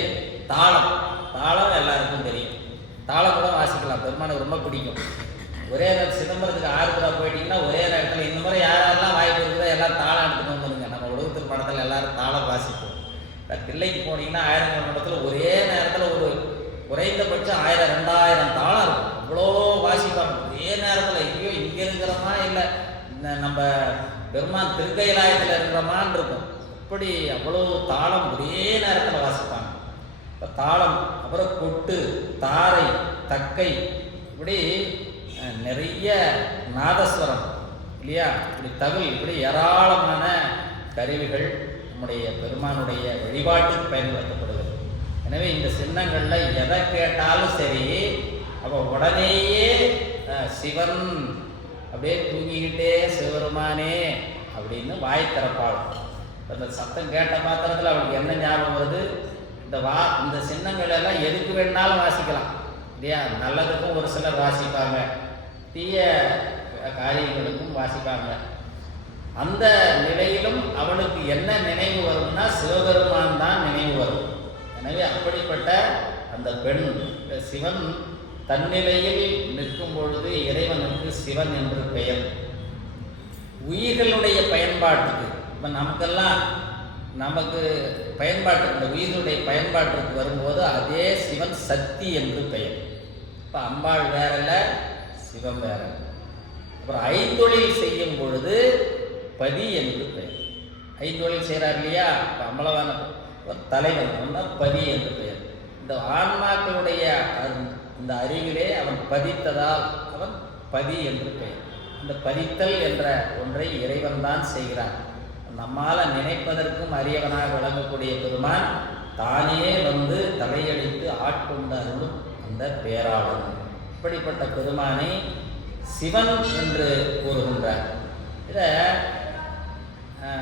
தாளம் எல்லாருக்கும் தெரியும். தாளம் கூட வாசிக்கலாம், பெருமானுக்கு ரொம்ப பிடிக்கும். ஒரே நேரம் சிதம்பரத்துக்கு 6 தடவை போயிட்டீங்கன்னா ஒரே நேரத்தில் இந்த மாதிரி யாரெல்லாம் வாய்ப்பு இருக்குதோ எல்லாம் தாளம் எடுத்துகிட்டு வந்துடுங்க. நம்ம உலகத்திற்கு படத்தில் எல்லாரும் தாளம் வாசிப்போம். தில்லைக்கு போனீங்கன்னா 1000 மண்டலத்தில் ஒரே நேரத்தில் ஒரு குறைந்தபட்சம் 1000 2000 தாளம் இருக்கும். அவ்வளோ வாசிப்பாங்க ஒரே நேரத்தில். ஐயோ இங்கே இருக்கிறோமா இல்லை நம்ம பெருமான் திருக்கைலாயத்தில் இருக்கிறோமான் இருக்கும். அப்படி அவ்வளோ தாளம் ஒரே நேரத்தில் வாசிப்பாங்க. இப்போ தாளம், அப்புறம் கொட்டு, தாரை, தக்கை, இப்படி நிறைய நாதஸ்வரம் இல்லையா, இப்படி தவில், இப்படி ஏராளமான கருவிகள் நம்முடைய பெருமானுடைய வழிபாட்டுக்கு பயன்படுத்தப்படுகிறது. எனவே இந்த சின்னங்களில் எதை கேட்டாலும் சரி, அப்போ உடனேயே சிவன் அப்படியே தூங்கிக்கிட்டே சிவருமானே அப்படின்னு வாய் திறப்பாள். அந்த சத்தம் கேட்ட மாத்திரத்தில் அவளுக்கு என்ன ஞாபகம் வருது? இந்த சின்னங்கள் எல்லாம் எதுக்கு வேணாலும் வாசிக்கலாம் இல்லையா. நல்லதுக்கும் ஒரு சிலர் வாசிப்பாங்க, தீய காரியங்களுக்கும் வாசிப்பாங்க. அந்த நிலையிலும் அவளுக்கு என்ன நினைவு வரும்னா சிவபெருமான் தான் நினைவு வரும். எனவே அப்படிப்பட்ட அந்த பெண் சிவன் தன்னிலையில் நிற்கும் பொழுது இறைவனுக்கு சிவன் என்று பெயர். உயிர்களுடைய பயன்பாட்டுக்கு இப்போ நமக்கு பயன்பாட்டு இந்த உயிர்களுடைய பயன்பாட்டுக்கு வரும்போது அதே சிவன் சக்தி என்று பெயர். இப்போ அம்பாள் வேறல்ல, சிவம் வேற. அப்புறம் ஐந்தொழில் செய்யும் பொழுது பதி என்று பெயர். ஐந்தொழில் செய்கிறார் இல்லையா, இப்போ அம்பலவான ஒரு தலைவன் பதி என்று பெயர். இந்த ஆன்மாக்களுடைய இந்த அறிவிலே அவன் பதித்ததால் அவன் பதி என்று பெயர். இந்த பதித்தல் என்ற ஒன்றை இறைவன் தான் செய்கிறான். நம்மால் நினைப்பதற்கும் அரியவனாக விளங்கக்கூடிய பெருமான் தானே வந்து தலையடித்து ஆட்கொண்ட அருளும் அந்த பேராளன். இப்படிப்பட்ட பெருமானை சிவன் என்று கூறுகின்றார். இதை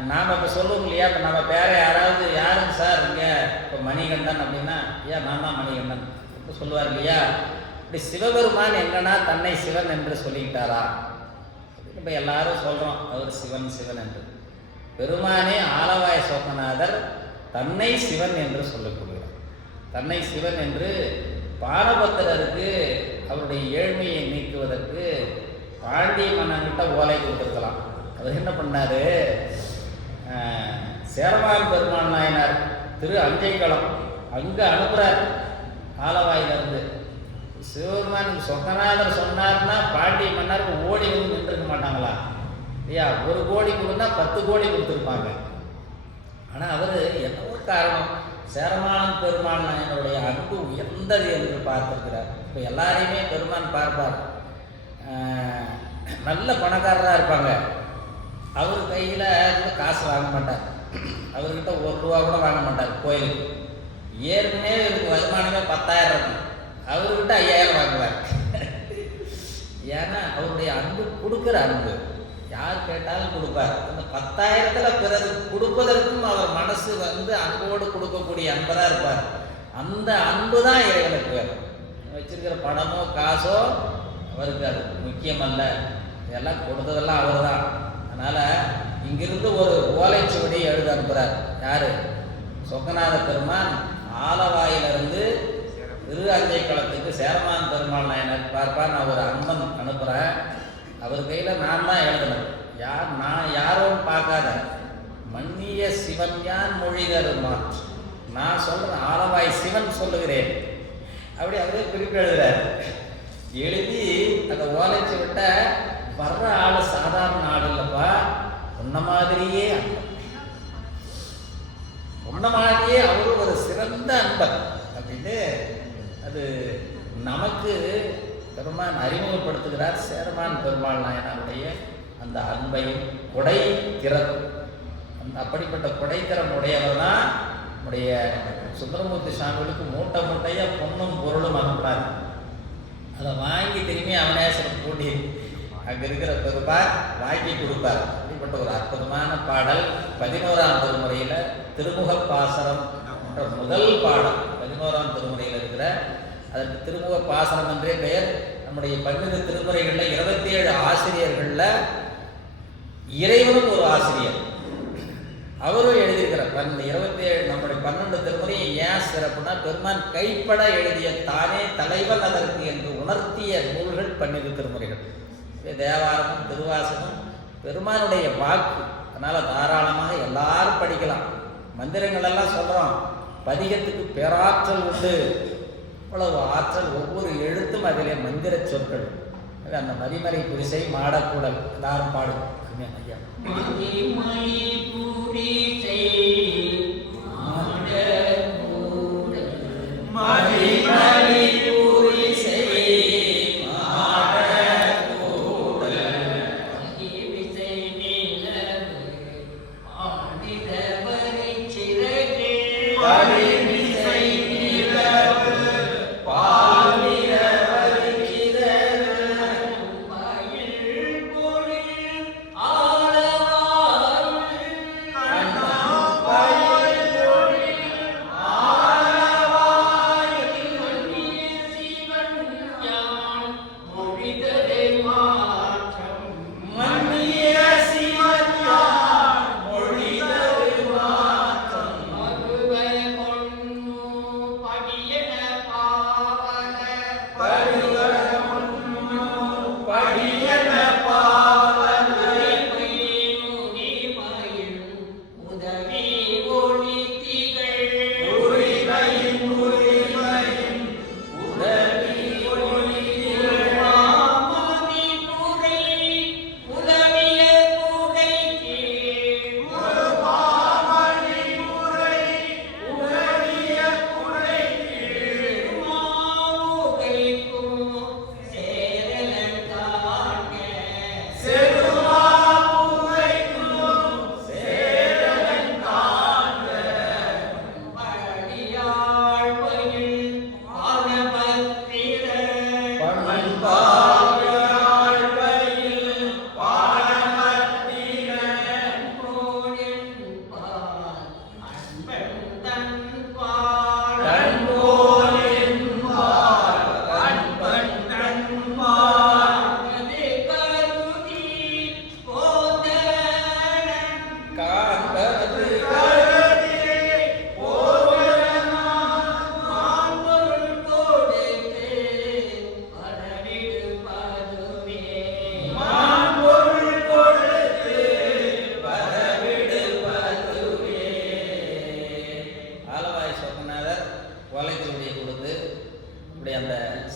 நாம் இப்போ சொல்லுவோம் இல்லையா. இப்போ நம்ம பேரை யாராவது யாருங்க சார் இங்கே இப்போ மணிகண்டன் அப்படின்னா, ஏன் நான் தான் மணிகண்டன் இப்போ சொல்லுவார் இல்லையா. இப்படி சிவபெருமான் எங்கன்னா தன்னை சிவன் என்று சொல்லிக்கிட்டாரா அப்படின்னு இப்போ எல்லாரும் சொல்கிறோம், அவர் சிவன் சிவன் என்று. பெருமானே ஆலவாய சோமநாதர் தன்னை சிவன் என்று சொல்லக்கூடியவர். தன்னை சிவன் என்று பாரபத்திரருக்கு அவருடைய ஏழ்மையை நீக்குவதற்கு பாண்டிய மன்னன்கிட்ட ஓலை கொடுத்துருக்கலாம். அவர் என்ன பண்ணார், சேரமான் பெருமான் நாயனார் திரு அஞ்சைக்களம் அங்கே அனுப்புகிறார். ஆலவாயிலிருந்து சிவபெருமான் சொக்கநாதர் சொன்னார்னா பாண்டிய மன்னருக்கு ஓடி வந்து நின்றுருக்க மாட்டாங்களா இல்லையா. 1 கோடி கொடுத்தா 10 கோடி கொடுத்துருப்பாங்க. ஆனால் அவர் என்னவோ காரணம் சேரமான் பெருமான் நாயனுடைய அன்பு உயர்ந்தது என்று பார்த்துருக்கிறார். இப்போ எல்லாரையுமே பெருமான் பார்ப்பார். நல்ல பணக்காரராக இருப்பாங்க, அவர் கையில் இருந்து காசு வாங்க மாட்டார். அவர்கிட்ட 1 ரூபா கூட வாங்க மாட்டார். கோயிலுக்கு ஏற்கனவே இவருக்கு வருமானமே 10,000 இருக்கும், அவர்கிட்ட 5,000 வாங்குவார். ஏன்னா அவருடைய அன்பு கொடுக்குற அன்பு, யார் கேட்டாலும் கொடுப்பார். அந்த 10,000த்தில் பிறகு கொடுப்பதற்கும் அவர் மனசு வந்து அன்போடு கொடுக்கக்கூடிய அன்பராக இருப்பார். அந்த அன்பு தான் இறைவனுக்கு வேணும். வச்சிருக்கிற பணமோ காசோ அவருக்கு அது முக்கியமல்ல. இதெல்லாம் கொடுத்ததெல்லாம் அவர் தான். அதனால் இங்கிருந்து ஒரு ஓலைச்சுவடி எழுத அனுப்புகிறார். யார்? சொக்கநாத பெருமான் ஆலவாயிலிருந்து திரு அஞ்சைக்களத்துக்கு சேரமான் பெருமாள் நாயனர் பார்ப்பார். நான் ஒரு அன்பன் அனுப்புகிறேன், அவர் கையில் நான் தான் எழுதணும். நான் யாரும் பார்க்காத மன்னிய சிவன் யான் மொழிதருமான், நான் சொல்கிறேன் ஆலவாய் சிவன் சொல்லுகிறேன் அப்படி அவரே குறிப்பு எழுதுறாரு. எழுதி அந்த ஓலைச்சு விட்ட வர்ற ஆள் சாதாரண ஆள் இல்லைப்பா, உன்ன மாதிரியே அவரும் ஒரு சிறந்த அன்பர் அப்படின்னு அது நமக்கு பெருமான் அறிமுகப்படுத்துகிறார். சேரமான் பெருமாள் நாயனாருடைய அந்த அன்பையும் கொடை திறம், அப்படிப்பட்ட கொடைத்திறம் உடையவர் தான் நம்முடைய சுந்தரமூர்த்தி சுவாமிகளுக்கு மூட்டை மூட்டையாக பொண்ணும் பொருளும் அனுப்புகிறார். அதை வாங்கி திரும்பி அவனேஸ்வரம் கூட்டி அங்கே இருக்கிற பெருமாள் வாங்கி கொடுப்பார். அப்படிப்பட்ட ஒரு அற்புதமான பாடல் 11ஆம் திருமுறையில் திருமுகப்பாசனம் என்ற முதல் பாடல் 11ஆம் திருமுறையில் இருக்கிற அதற்கு திருமுகப்பாசனம் என்றே பெயர். நம்முடைய 12 திருமுறைகளில் 27 ஆசிரியர்களில் இறைவனும் ஒரு ஆசிரியர். அவரும் எழுதியிருக்கிறார். 27 நம்முடைய 12 திருமுறையை ஏன் சிறப்புனா, பெருமான் கைப்பட எழுதிய தானே தலைவன் அதற்கு என்று உணர்த்திய நூல்கள் 12 திருமுறைகள். தேவாரமும் திருவாசகம் பெருமானுடைய வாக்கு. அதனால் தாராளமாக எல்லாரும் படிக்கலாம். மந்திரங்கள் எல்லாம் சொல்கிறோம், பதிகத்துக்கு பேராற்றல் உண்டு. அவ்வளவு ஆற்றல், ஒவ்வொரு எழுத்தும் அதிலே மந்திர சொற்கள். அந்த மதிமறை புரிசை மாடக்கூடல் எல்லாரும் பாடும். ஐயா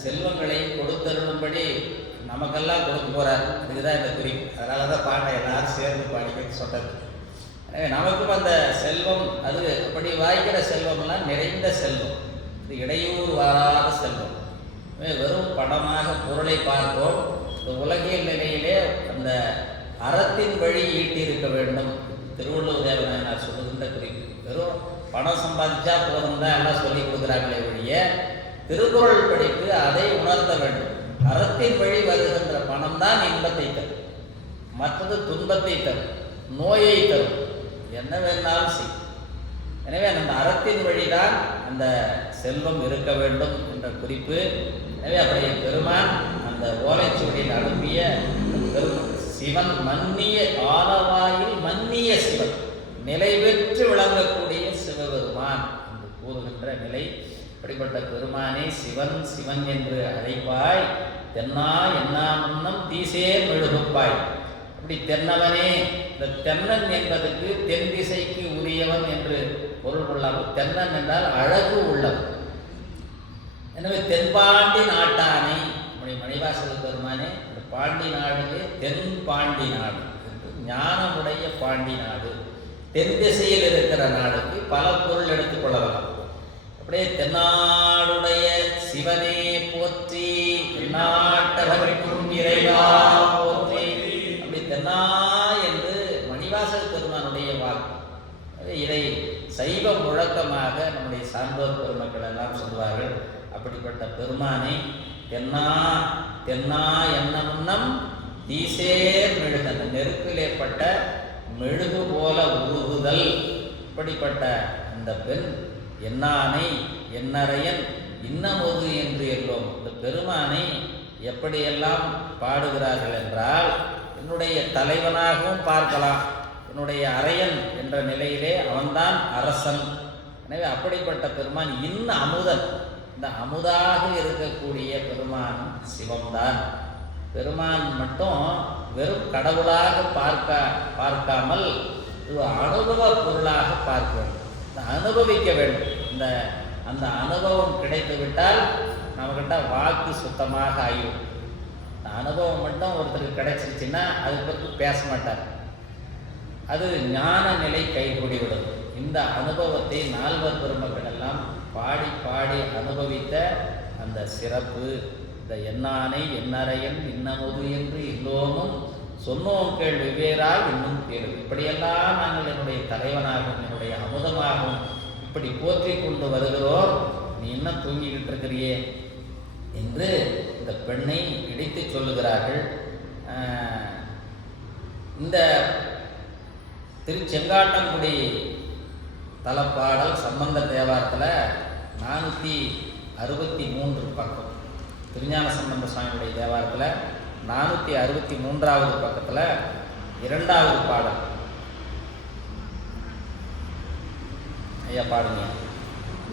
செல்வங்களை கொடுத்தருளும்படி நமக்கெல்லாம் கொடுக்க போகிறார். இதுதான் இந்த குறிப்பு. அதனால தான் பாட எல்லாரும் சேர்ந்து பாடிக்கிறது சொன்னது. எனவே நமக்கும் அந்த செல்வம், அது அப்படி வாய்க்கிற செல்வம்லாம் நிறைந்த செல்வம், இது இடையூறு வாராத செல்வம். வெறும் பணமாக பொருளை பார்ப்போம். இந்த உலகியல் நிலையிலே அந்த அறத்தின் வழி ஈட்டியிருக்க வேண்டும். திருவள்ளுவர் தேவனார் சொல்லுகின்ற குறிப்பு. வெறும் பணம் சம்பாதிச்சா போதும் தான் எல்லாம் சொல்லி கொடுக்குறாங்களே ஒழிய, திருக்குறள் படிப்பு அதை உணர்த்த வேண்டும். அறத்தின் வழி வருகின்ற பணம் தான் இன்பத்தை தரும், மற்றது துன்பத்தை தரும், நோயை தரும், என்ன வேணாலும் செய். எனவே அந்த அறத்தின் வழிதான் அந்த செல்வம் இருக்க வேண்டும் என்ற குறிப்பு. எனவே அப்படியே பெருமான் அந்த ஓலைச்சுவடியில் அனுப்பிய சிவன் மன்னிய ஆலவாயில் மன்னிய சிவன், நிலை பெற்று விளங்கக்கூடிய சிவபெருமான் என்று கூறுகின்ற நிலை. அப்படிப்பட்ட பெருமானே சிவன் சிவன் என்று அழைப்பாய், தென்னா என்னா முன்னம் தீசே மெழுகுப்பாய். அப்படி தென்னவனே, இந்த தென்னன் என்பதற்கு தென் திசைக்கு உரியவன் என்று பொருள் கொள்ளாமல், தென்னன் என்றால் அழகு உள்ளவன். எனவே தென்பாண்டி நாட்டானே, நம்முடைய மணிவாசக பெருமானே, இந்த பாண்டி நாடுகளே தென் பாண்டி நாடு என்று, ஞானமுடைய பாண்டி நாடு, தென் திசையில் இருக்கிற நாடுக்கு பல பொருள் எடுத்துக்கொள்ளலாம். அப்படியே தென்னாடுடைய சிவனே போற்றி, தென்னாட்டவர்க்கும் இறைவா போற்றி. அப்படி தென்னா என்று மணிவாசக பெருமானுடைய வாக்கு. இதை சைவ முழக்கமாக நம்முடைய சான்றோர் பெருமக்கள் எல்லாம் சொல்வார்கள். அப்படிப்பட்ட பெருமானை தென்னா தென்னா என்ன முன்னம் தீசேர் மெழுகு, அந்த நெருப்பிலேற்பட்ட மெழுகு போல உருகுதல். இப்படிப்பட்ட அந்த பெண் என்னானை என்னரையன் இன்னமொது என்று எல்லோம். இந்த பெருமானை எப்படியெல்லாம் பாடுகிறார்கள் என்றால், என்னுடைய தலைவனாகவும் பார்க்கலாம், என்னுடைய அரையன் என்ற நிலையிலே அவன்தான் அரசன். எனவே அப்படிப்பட்ட பெருமான் அமுதன். இந்த அமுதாக இருக்கக்கூடிய பெருமான் சிவம்தான். பெருமான் மட்டும் வெறும் கடவுளாக பார்க்காமல் இது அனுபவ பொருளாக பார்க்க வேண்டும், அனுபவிக்க வேண்டும். அந்த அனுபவம் கிடைத்து விட்டால் நம்மக்கிட்ட வாக்கு சுத்தமாக ஆகிடும். இந்த அனுபவம் மட்டும் ஒருத்தருக்கு கிடைச்சிருச்சுன்னா அதுக்கு பிறகு பேச மாட்டார், அது ஞான நிலை கைகூடிவிடும். இந்த அனுபவத்தை நால்வர் பெருமக்கள் எல்லாம் பாடி பாடி அனுபவித்த அந்த சிறப்பு, இந்த என்னானை என்னறையன் இன்னமுது என்று எல்லோரும் சொன்னோம் கேள் வெவ்வேறாய் இன்னும் கேள்வி. இப்படியெல்லாம் நாங்கள் என்னுடைய தலைவனாகவும் என்னுடைய அமுதமாகவும் இப்படி போற்றி கொண்டு வருகிறோம், நீ என்ன தூங்கிக்கிட்டு இருக்கிறியே என்று இந்த பெண்ணை இடித்து சொல்லுகிறார்கள். இந்த திருச்செங்காட்டங்குடி தலப்பாடல் சம்பந்த தேவாரத்தில் 463 பக்கம், திருஞான சம்பந்த சுவாமியுடைய தேவாரத்தில் 463வது பக்கத்தில் 2வது பாடல். ஐயா பாடுங்க.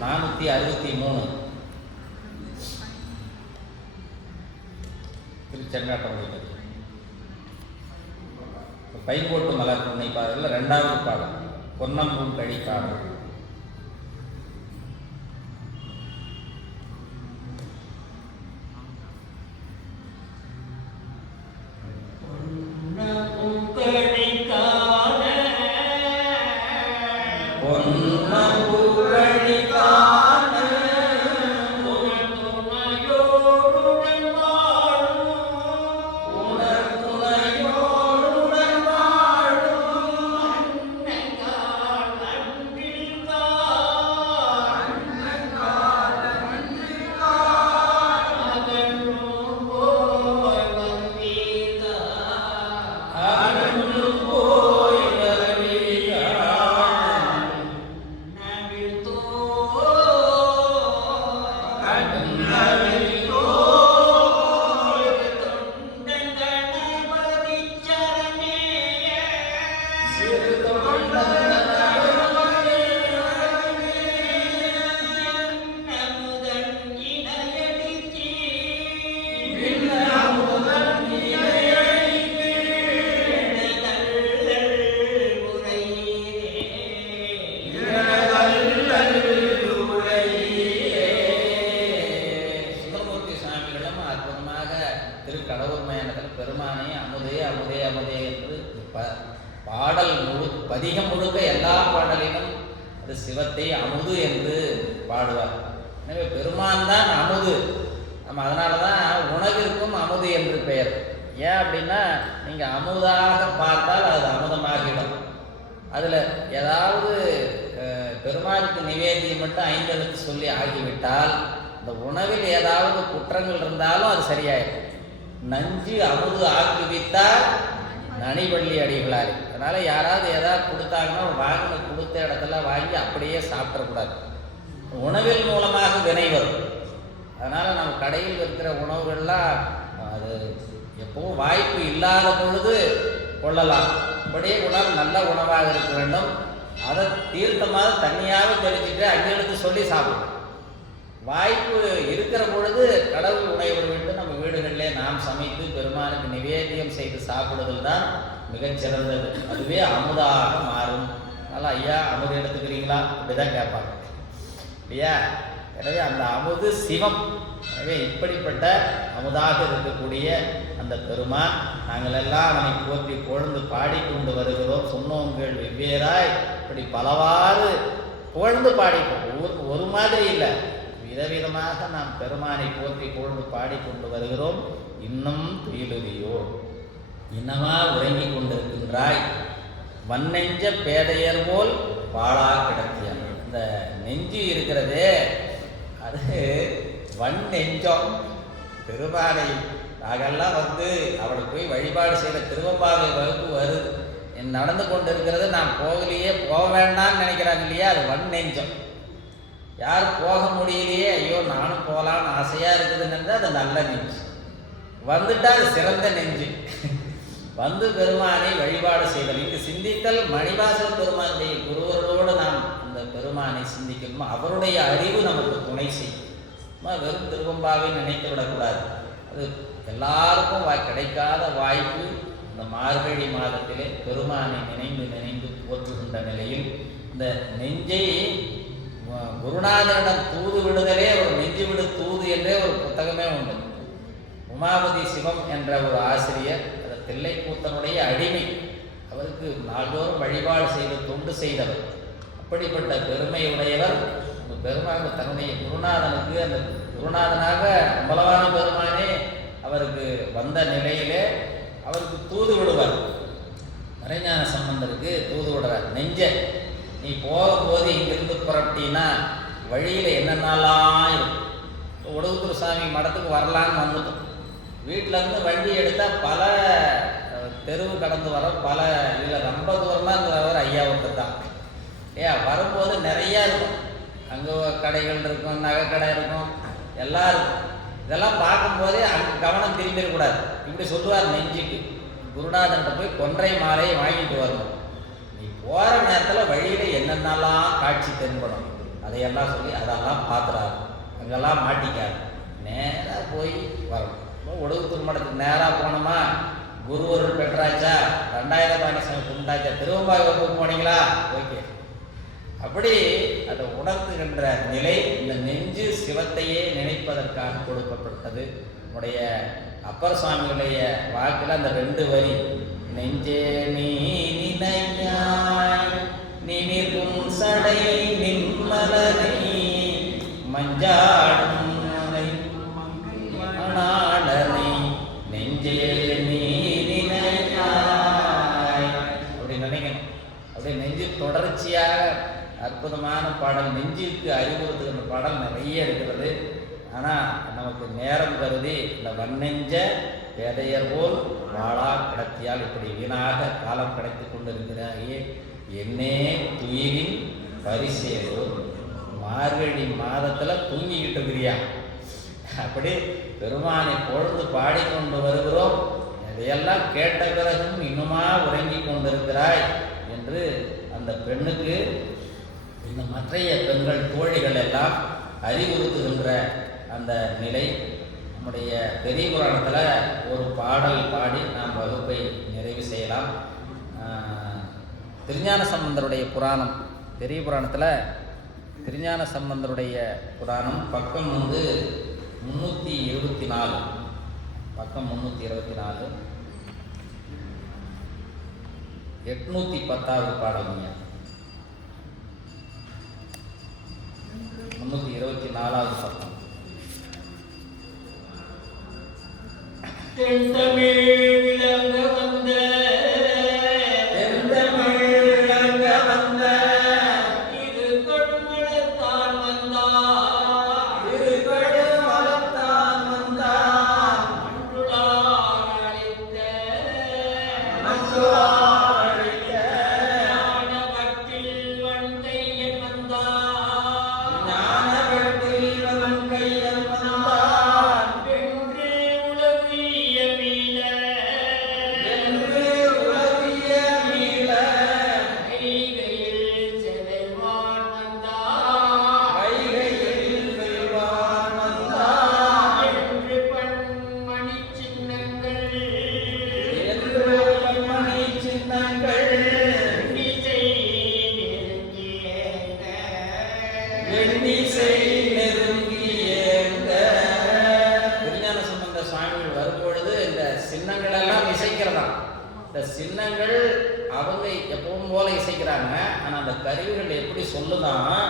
463 திருச்செங்காட்டங்குடி பைங்கோட்டு மலர் பொன்னை பாடலில் 2வது பாடல் பொன்னம்பூன் கழி பாடல். பாடல் பதிகம் முழுக்க எல்லா பாடலிலும் அது சிவத்தை அமுது என்று பாடுவார். எனவே பெருமான் தான் அமுது. நம்ம அதனால தான் உணவிற்கும் அமுது என்று பெயர். ஏன் அப்படின்னா நீங்கள் அமுதாக பார்த்தால் அது அமுதமாகிடும். அதில் ஏதாவது பெருமாளுக்கு நிவேதியம் மட்டும் 5 எழுத்து சொல்லி ஆகிவிட்டால் இந்த உணவில் ஏதாவது குற்றங்கள் இருந்தாலும் அது சரியாயிடும். நஞ்சு அமுது ஆக்குவித்தால் நனிவள்ளி அடிகளார். அதனால் யாராவது ஏதாவது கொடுத்தாங்கன்னா வாங்கின கொடுத்த இடத்துல வாங்கி அப்படியே சாப்பிடக்கூடாது. உணவில் மூலமாக வினை வரும். அதனால் நம்ம கடையில் இருக்கிற உணவுகள்லாம் அது எப்பவும் வாய்ப்பு இல்லாத பொழுது கொள்ளலாம். அப்படியே உணவு நல்ல உணவாக இருக்க வேண்டும். அதை தீர்த்தமாக தண்ணியாக தெளிச்சுட்டு அங்கெழுத்து சொல்லி சாப்பிடணும். வாய்ப்பு இருக்கிற பொழுது கடவுள் உணவு விட்டு நம்ம வீடுகளிலே நாம் சமைத்து பெருமானுக்கு நிவேதியம் செய்து சாப்பிடுதல் தான் மிகச்சிறந்தது. அதுவே அமுதாக மாறும். அதனால் ஐயா அமுது எடுத்துக்கிறீங்களா அப்படிதான் கேட்பாங்க இல்லையா? எனவே அந்த அமுது சிவம். எனவே இப்படிப்பட்ட அமுதாக இருக்கக்கூடிய அந்த பெருமான் நாங்கள் எல்லாம் அவனை போற்றி புகழ்ந்து பாடிக்கொண்டு வருகிறோம். சொன்னோங்கள் வெவ்வேறாய் இப்படி பலவாறு புகழ்ந்து பாடிக்கொண்டு ஒரு மாதிரி இல்லை, விதவிதமாக நாம் பெருமானை போற்றி புகழ்ந்து பாடிக்கொண்டு வருகிறோம். இன்னும் துயிலுதியோ, இன்னமா உறங்கி கொண்டிருக்கின்றாய், வன்னெஞ்ச பேதையர் போல் பாழா கிடத்தியான். இந்த நெஞ்சு இருக்கிறதே அது வன் நெஞ்சம். பெருமானை நாங்கெல்லாம் அவளை போய் வழிபாடு செய்கிற திருவம்பாவை வகுப்பு வருது நடந்து கொண்டு இருக்கிறது. நான் போகலையே போக வேண்டாம்னு நினைக்கிறாங்க இல்லையா, அது வன் நெஞ்சம். யார் போக முடியலையே ஐயோ நானும் போகலான்னு ஆசையாக இருக்குதுன்னு அது நல்ல நெஞ்சு. வந்துட்டால் அது சிறந்த நெஞ்சு. வந்து பெருமானை வழிபாடு செய்தல். இங்கு சிந்தித்தல் மணிவாசல் பெருமானுடைய குருவரோடு நாம் அந்த பெருமானை சிந்திக்கணும். அவருடைய அறிவு நமக்கு துணை செய்யும். வெறும் திருவம்பாவை நினைத்து விடக்கூடாது. அது எல்லாருக்கும் கிடைக்காத வாய்ப்பு. இந்த மார்கழி மாதத்திலே பெருமானை நினைந்து நினைந்து போற்றுகின்ற நிலையில் இந்த நெஞ்சை குருநாதனிடம் தூது விடுதலே ஒரு நெஞ்சு விடு தூது என்றே ஒரு புத்தகமே உண்டு. உமாபதி சிவம் என்ற ஒரு ஆசிரியர், அந்த தில்லைக்கூத்தனுடைய அடிமை, அவருக்கு நாள்தோறும் வழிபாடு செய்து தொண்டு செய்தவர். அப்படிப்பட்ட பெருமையுடையவர் பெருமாள் தன்னுடைய குருநாதனுக்கு, அந்த குருநாதனாக அம்பலவான பெருமானே அவருக்கு வந்த நிலையிலே அவருக்கு தூது விடுவார். மறைஞான சம்பந்தருக்கு தூது விடுறார். நெஞ்ச நீ போகும்போது இங்கிருந்து புறப்பட்டினா வழியில் என்னென்னலாம் இருக்கும். ஒடுகுத்தூர் சாமி மடத்துக்கு வரலான்னு வந்துட்டோம். வீட்டிலேருந்து வண்டி எடுத்தால் பல தெருவு கடந்து வர பல இதில் ரொம்ப தூரமாக இருந்து வரவர் ஐயா ஒருத்தர் தான். வரும்போது நிறையா இருக்கும். அங்கே கடைகள் இருக்கும், நகைக்கடை இருக்கும், எல்லாம் இருக்கும். இதெல்லாம் பார்க்கும்போதே அங்கே கவனம் திரும்பிடக்கூடாது. இப்படி சொல்லுவார் நெஞ்சுக்கு, குருநாதன்கிட்ட போய் கொன்றை மாலையை வாங்கிட்டு வரணும். நீ போகிற நேரத்தில் வழியில் என்னென்னலாம் காட்சி தென்படும் அதையெல்லாம் சொல்லி அதெல்லாம் பார்த்துறாரு. அங்கெல்லாம் மாட்டிக்காது, நேராக போய் வரணும். ஒடுகுத்தூர் மடத்துக்கு நேராக போனோமா, குருவருள் பெற்றாச்சா, 2000 பாண்டிசாமி கும்பிட்டாச்சா, திருவம்பாவை வகுப்பு போனீங்களா, ஓகே. அப்படி அதை உணர்த்துகின்ற நிலை இந்த நெஞ்சு சிவத்தையே நினைப்பதற்காக கொடுக்கப்பட்டது. நம்முடைய அப்பர் சுவாமியுடைய வாக்கில் அந்த 2 வரி, நெஞ்சே நீ நினையாய் நிமிர்கும் சடை நிம்மலனை மஞ்சாடும் மணாளனை நெஞ்சே நீ நினையாய் அப்படி நினைக்கணும். அப்படி நெஞ்சு தொடர்ச்சியாக அற்புதமான பாடல், நெஞ்சுக்கு அறிவுறுத்துகின்ற பாடல் நிறைய இருக்கிறது. ஆனால் நமக்கு நேரம் கருதி இந்த வன்னெஞ்ச பேதையர் போல் வாழா கிடத்தியால் இப்படி வீணாக காலம் கிடைத்து கொண்டிருக்கிறாயே, என்னே துயிலின் பரிசேரோ, மார்கழி மாதத்தில் தூங்கிக்கிட்டு இருக்கிறியா. அப்படி பெருமானை பொழுது பாடிக்கொண்டு வருகிறோம். இதையெல்லாம் கேட்ட பிறகும் இன்னுமா உறங்கி கொண்டிருக்கிறாய் என்று அந்த பெண்ணுக்கு இந்த மற்றைய பெண்கள் தோழிகள் எல்லாம் அறிவுறுத்துகின்ற அந்த நிலை. நம்முடைய பெரிய புராணத்தில் ஒரு பாடல் பாடி நாம் வகுப்பை நிறைவு செய்யலாம். திருஞான சம்பந்தருடைய புராணம், பெரிய புராணத்தில் திருஞான சம்பந்தருடைய புராணம் பக்கம் 324, பக்கம் 324, 810வது பாடல், 324வது பக்கம். தென்தமிழ் விளங்க வந்த திருக்கடுமலத்தான் வந்தான், மன்றுளார் அழைத்த ஞானவட்டில் வண்கையன் வந்தான், வென்று உலவிய மீள வைகையில் செல்வான் வந்தான், என்று பன்மணி சின்னங்கள் திருஞான சம்பந்த சுவாமிகள் வரும்பொழுது இந்த சின்னங்கள் எல்லாம் இசைக்கிறதாம். இந்த சின்னங்கள் அவங்க எப்பவும் போல இசைக்கிறாங்க. ஆனால் அந்த கருவிகள் எப்படி சொல்லுதான்,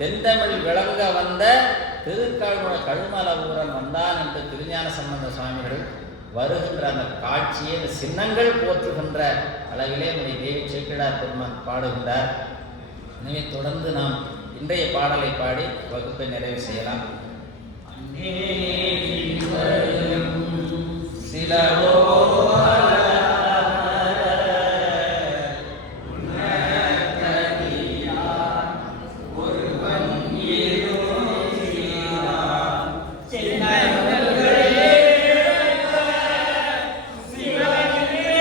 தென்தமிழ் விளங்க வந்த கழுமல ஊரன் வந்தான் என்று திருஞான சம்பந்த சுவாமிகள் வருகின்ற அந்த காட்சியை இந்த சின்னங்கள் போற்றுகின்ற அளவிலே நம்முடைய தேவி சேக்கிழார் பெருமான் பாடுகின்றார். எனவே தொடர்ந்து நாம் இன்றைய பாடலை பாடி வகுப்பை நிறைவு செய்யலாம். சிலவோ சிவனே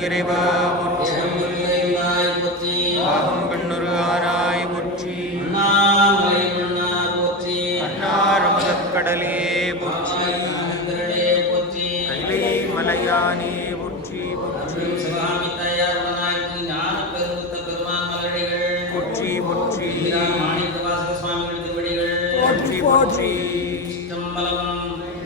இறைவா போற்றி. போற்றி பாகம் பெண்ணுரு ஆராய் போற்றி. அண்ணாமலை மன்னா போற்றி அன்னார் அமுதக்கடலே போற்றி. ஆனந்தரே போற்றி கைலை மலையானே போற்றி போற்றி சிவகாமி தாயார் உடனாய்க்கு ஞான பெருமுத்த பெருமான் மலடிகள் போற்றி போற்றி மாணிக்க வாசக சுவாமிகள் திருவடிகள் போற்றி போற்றி.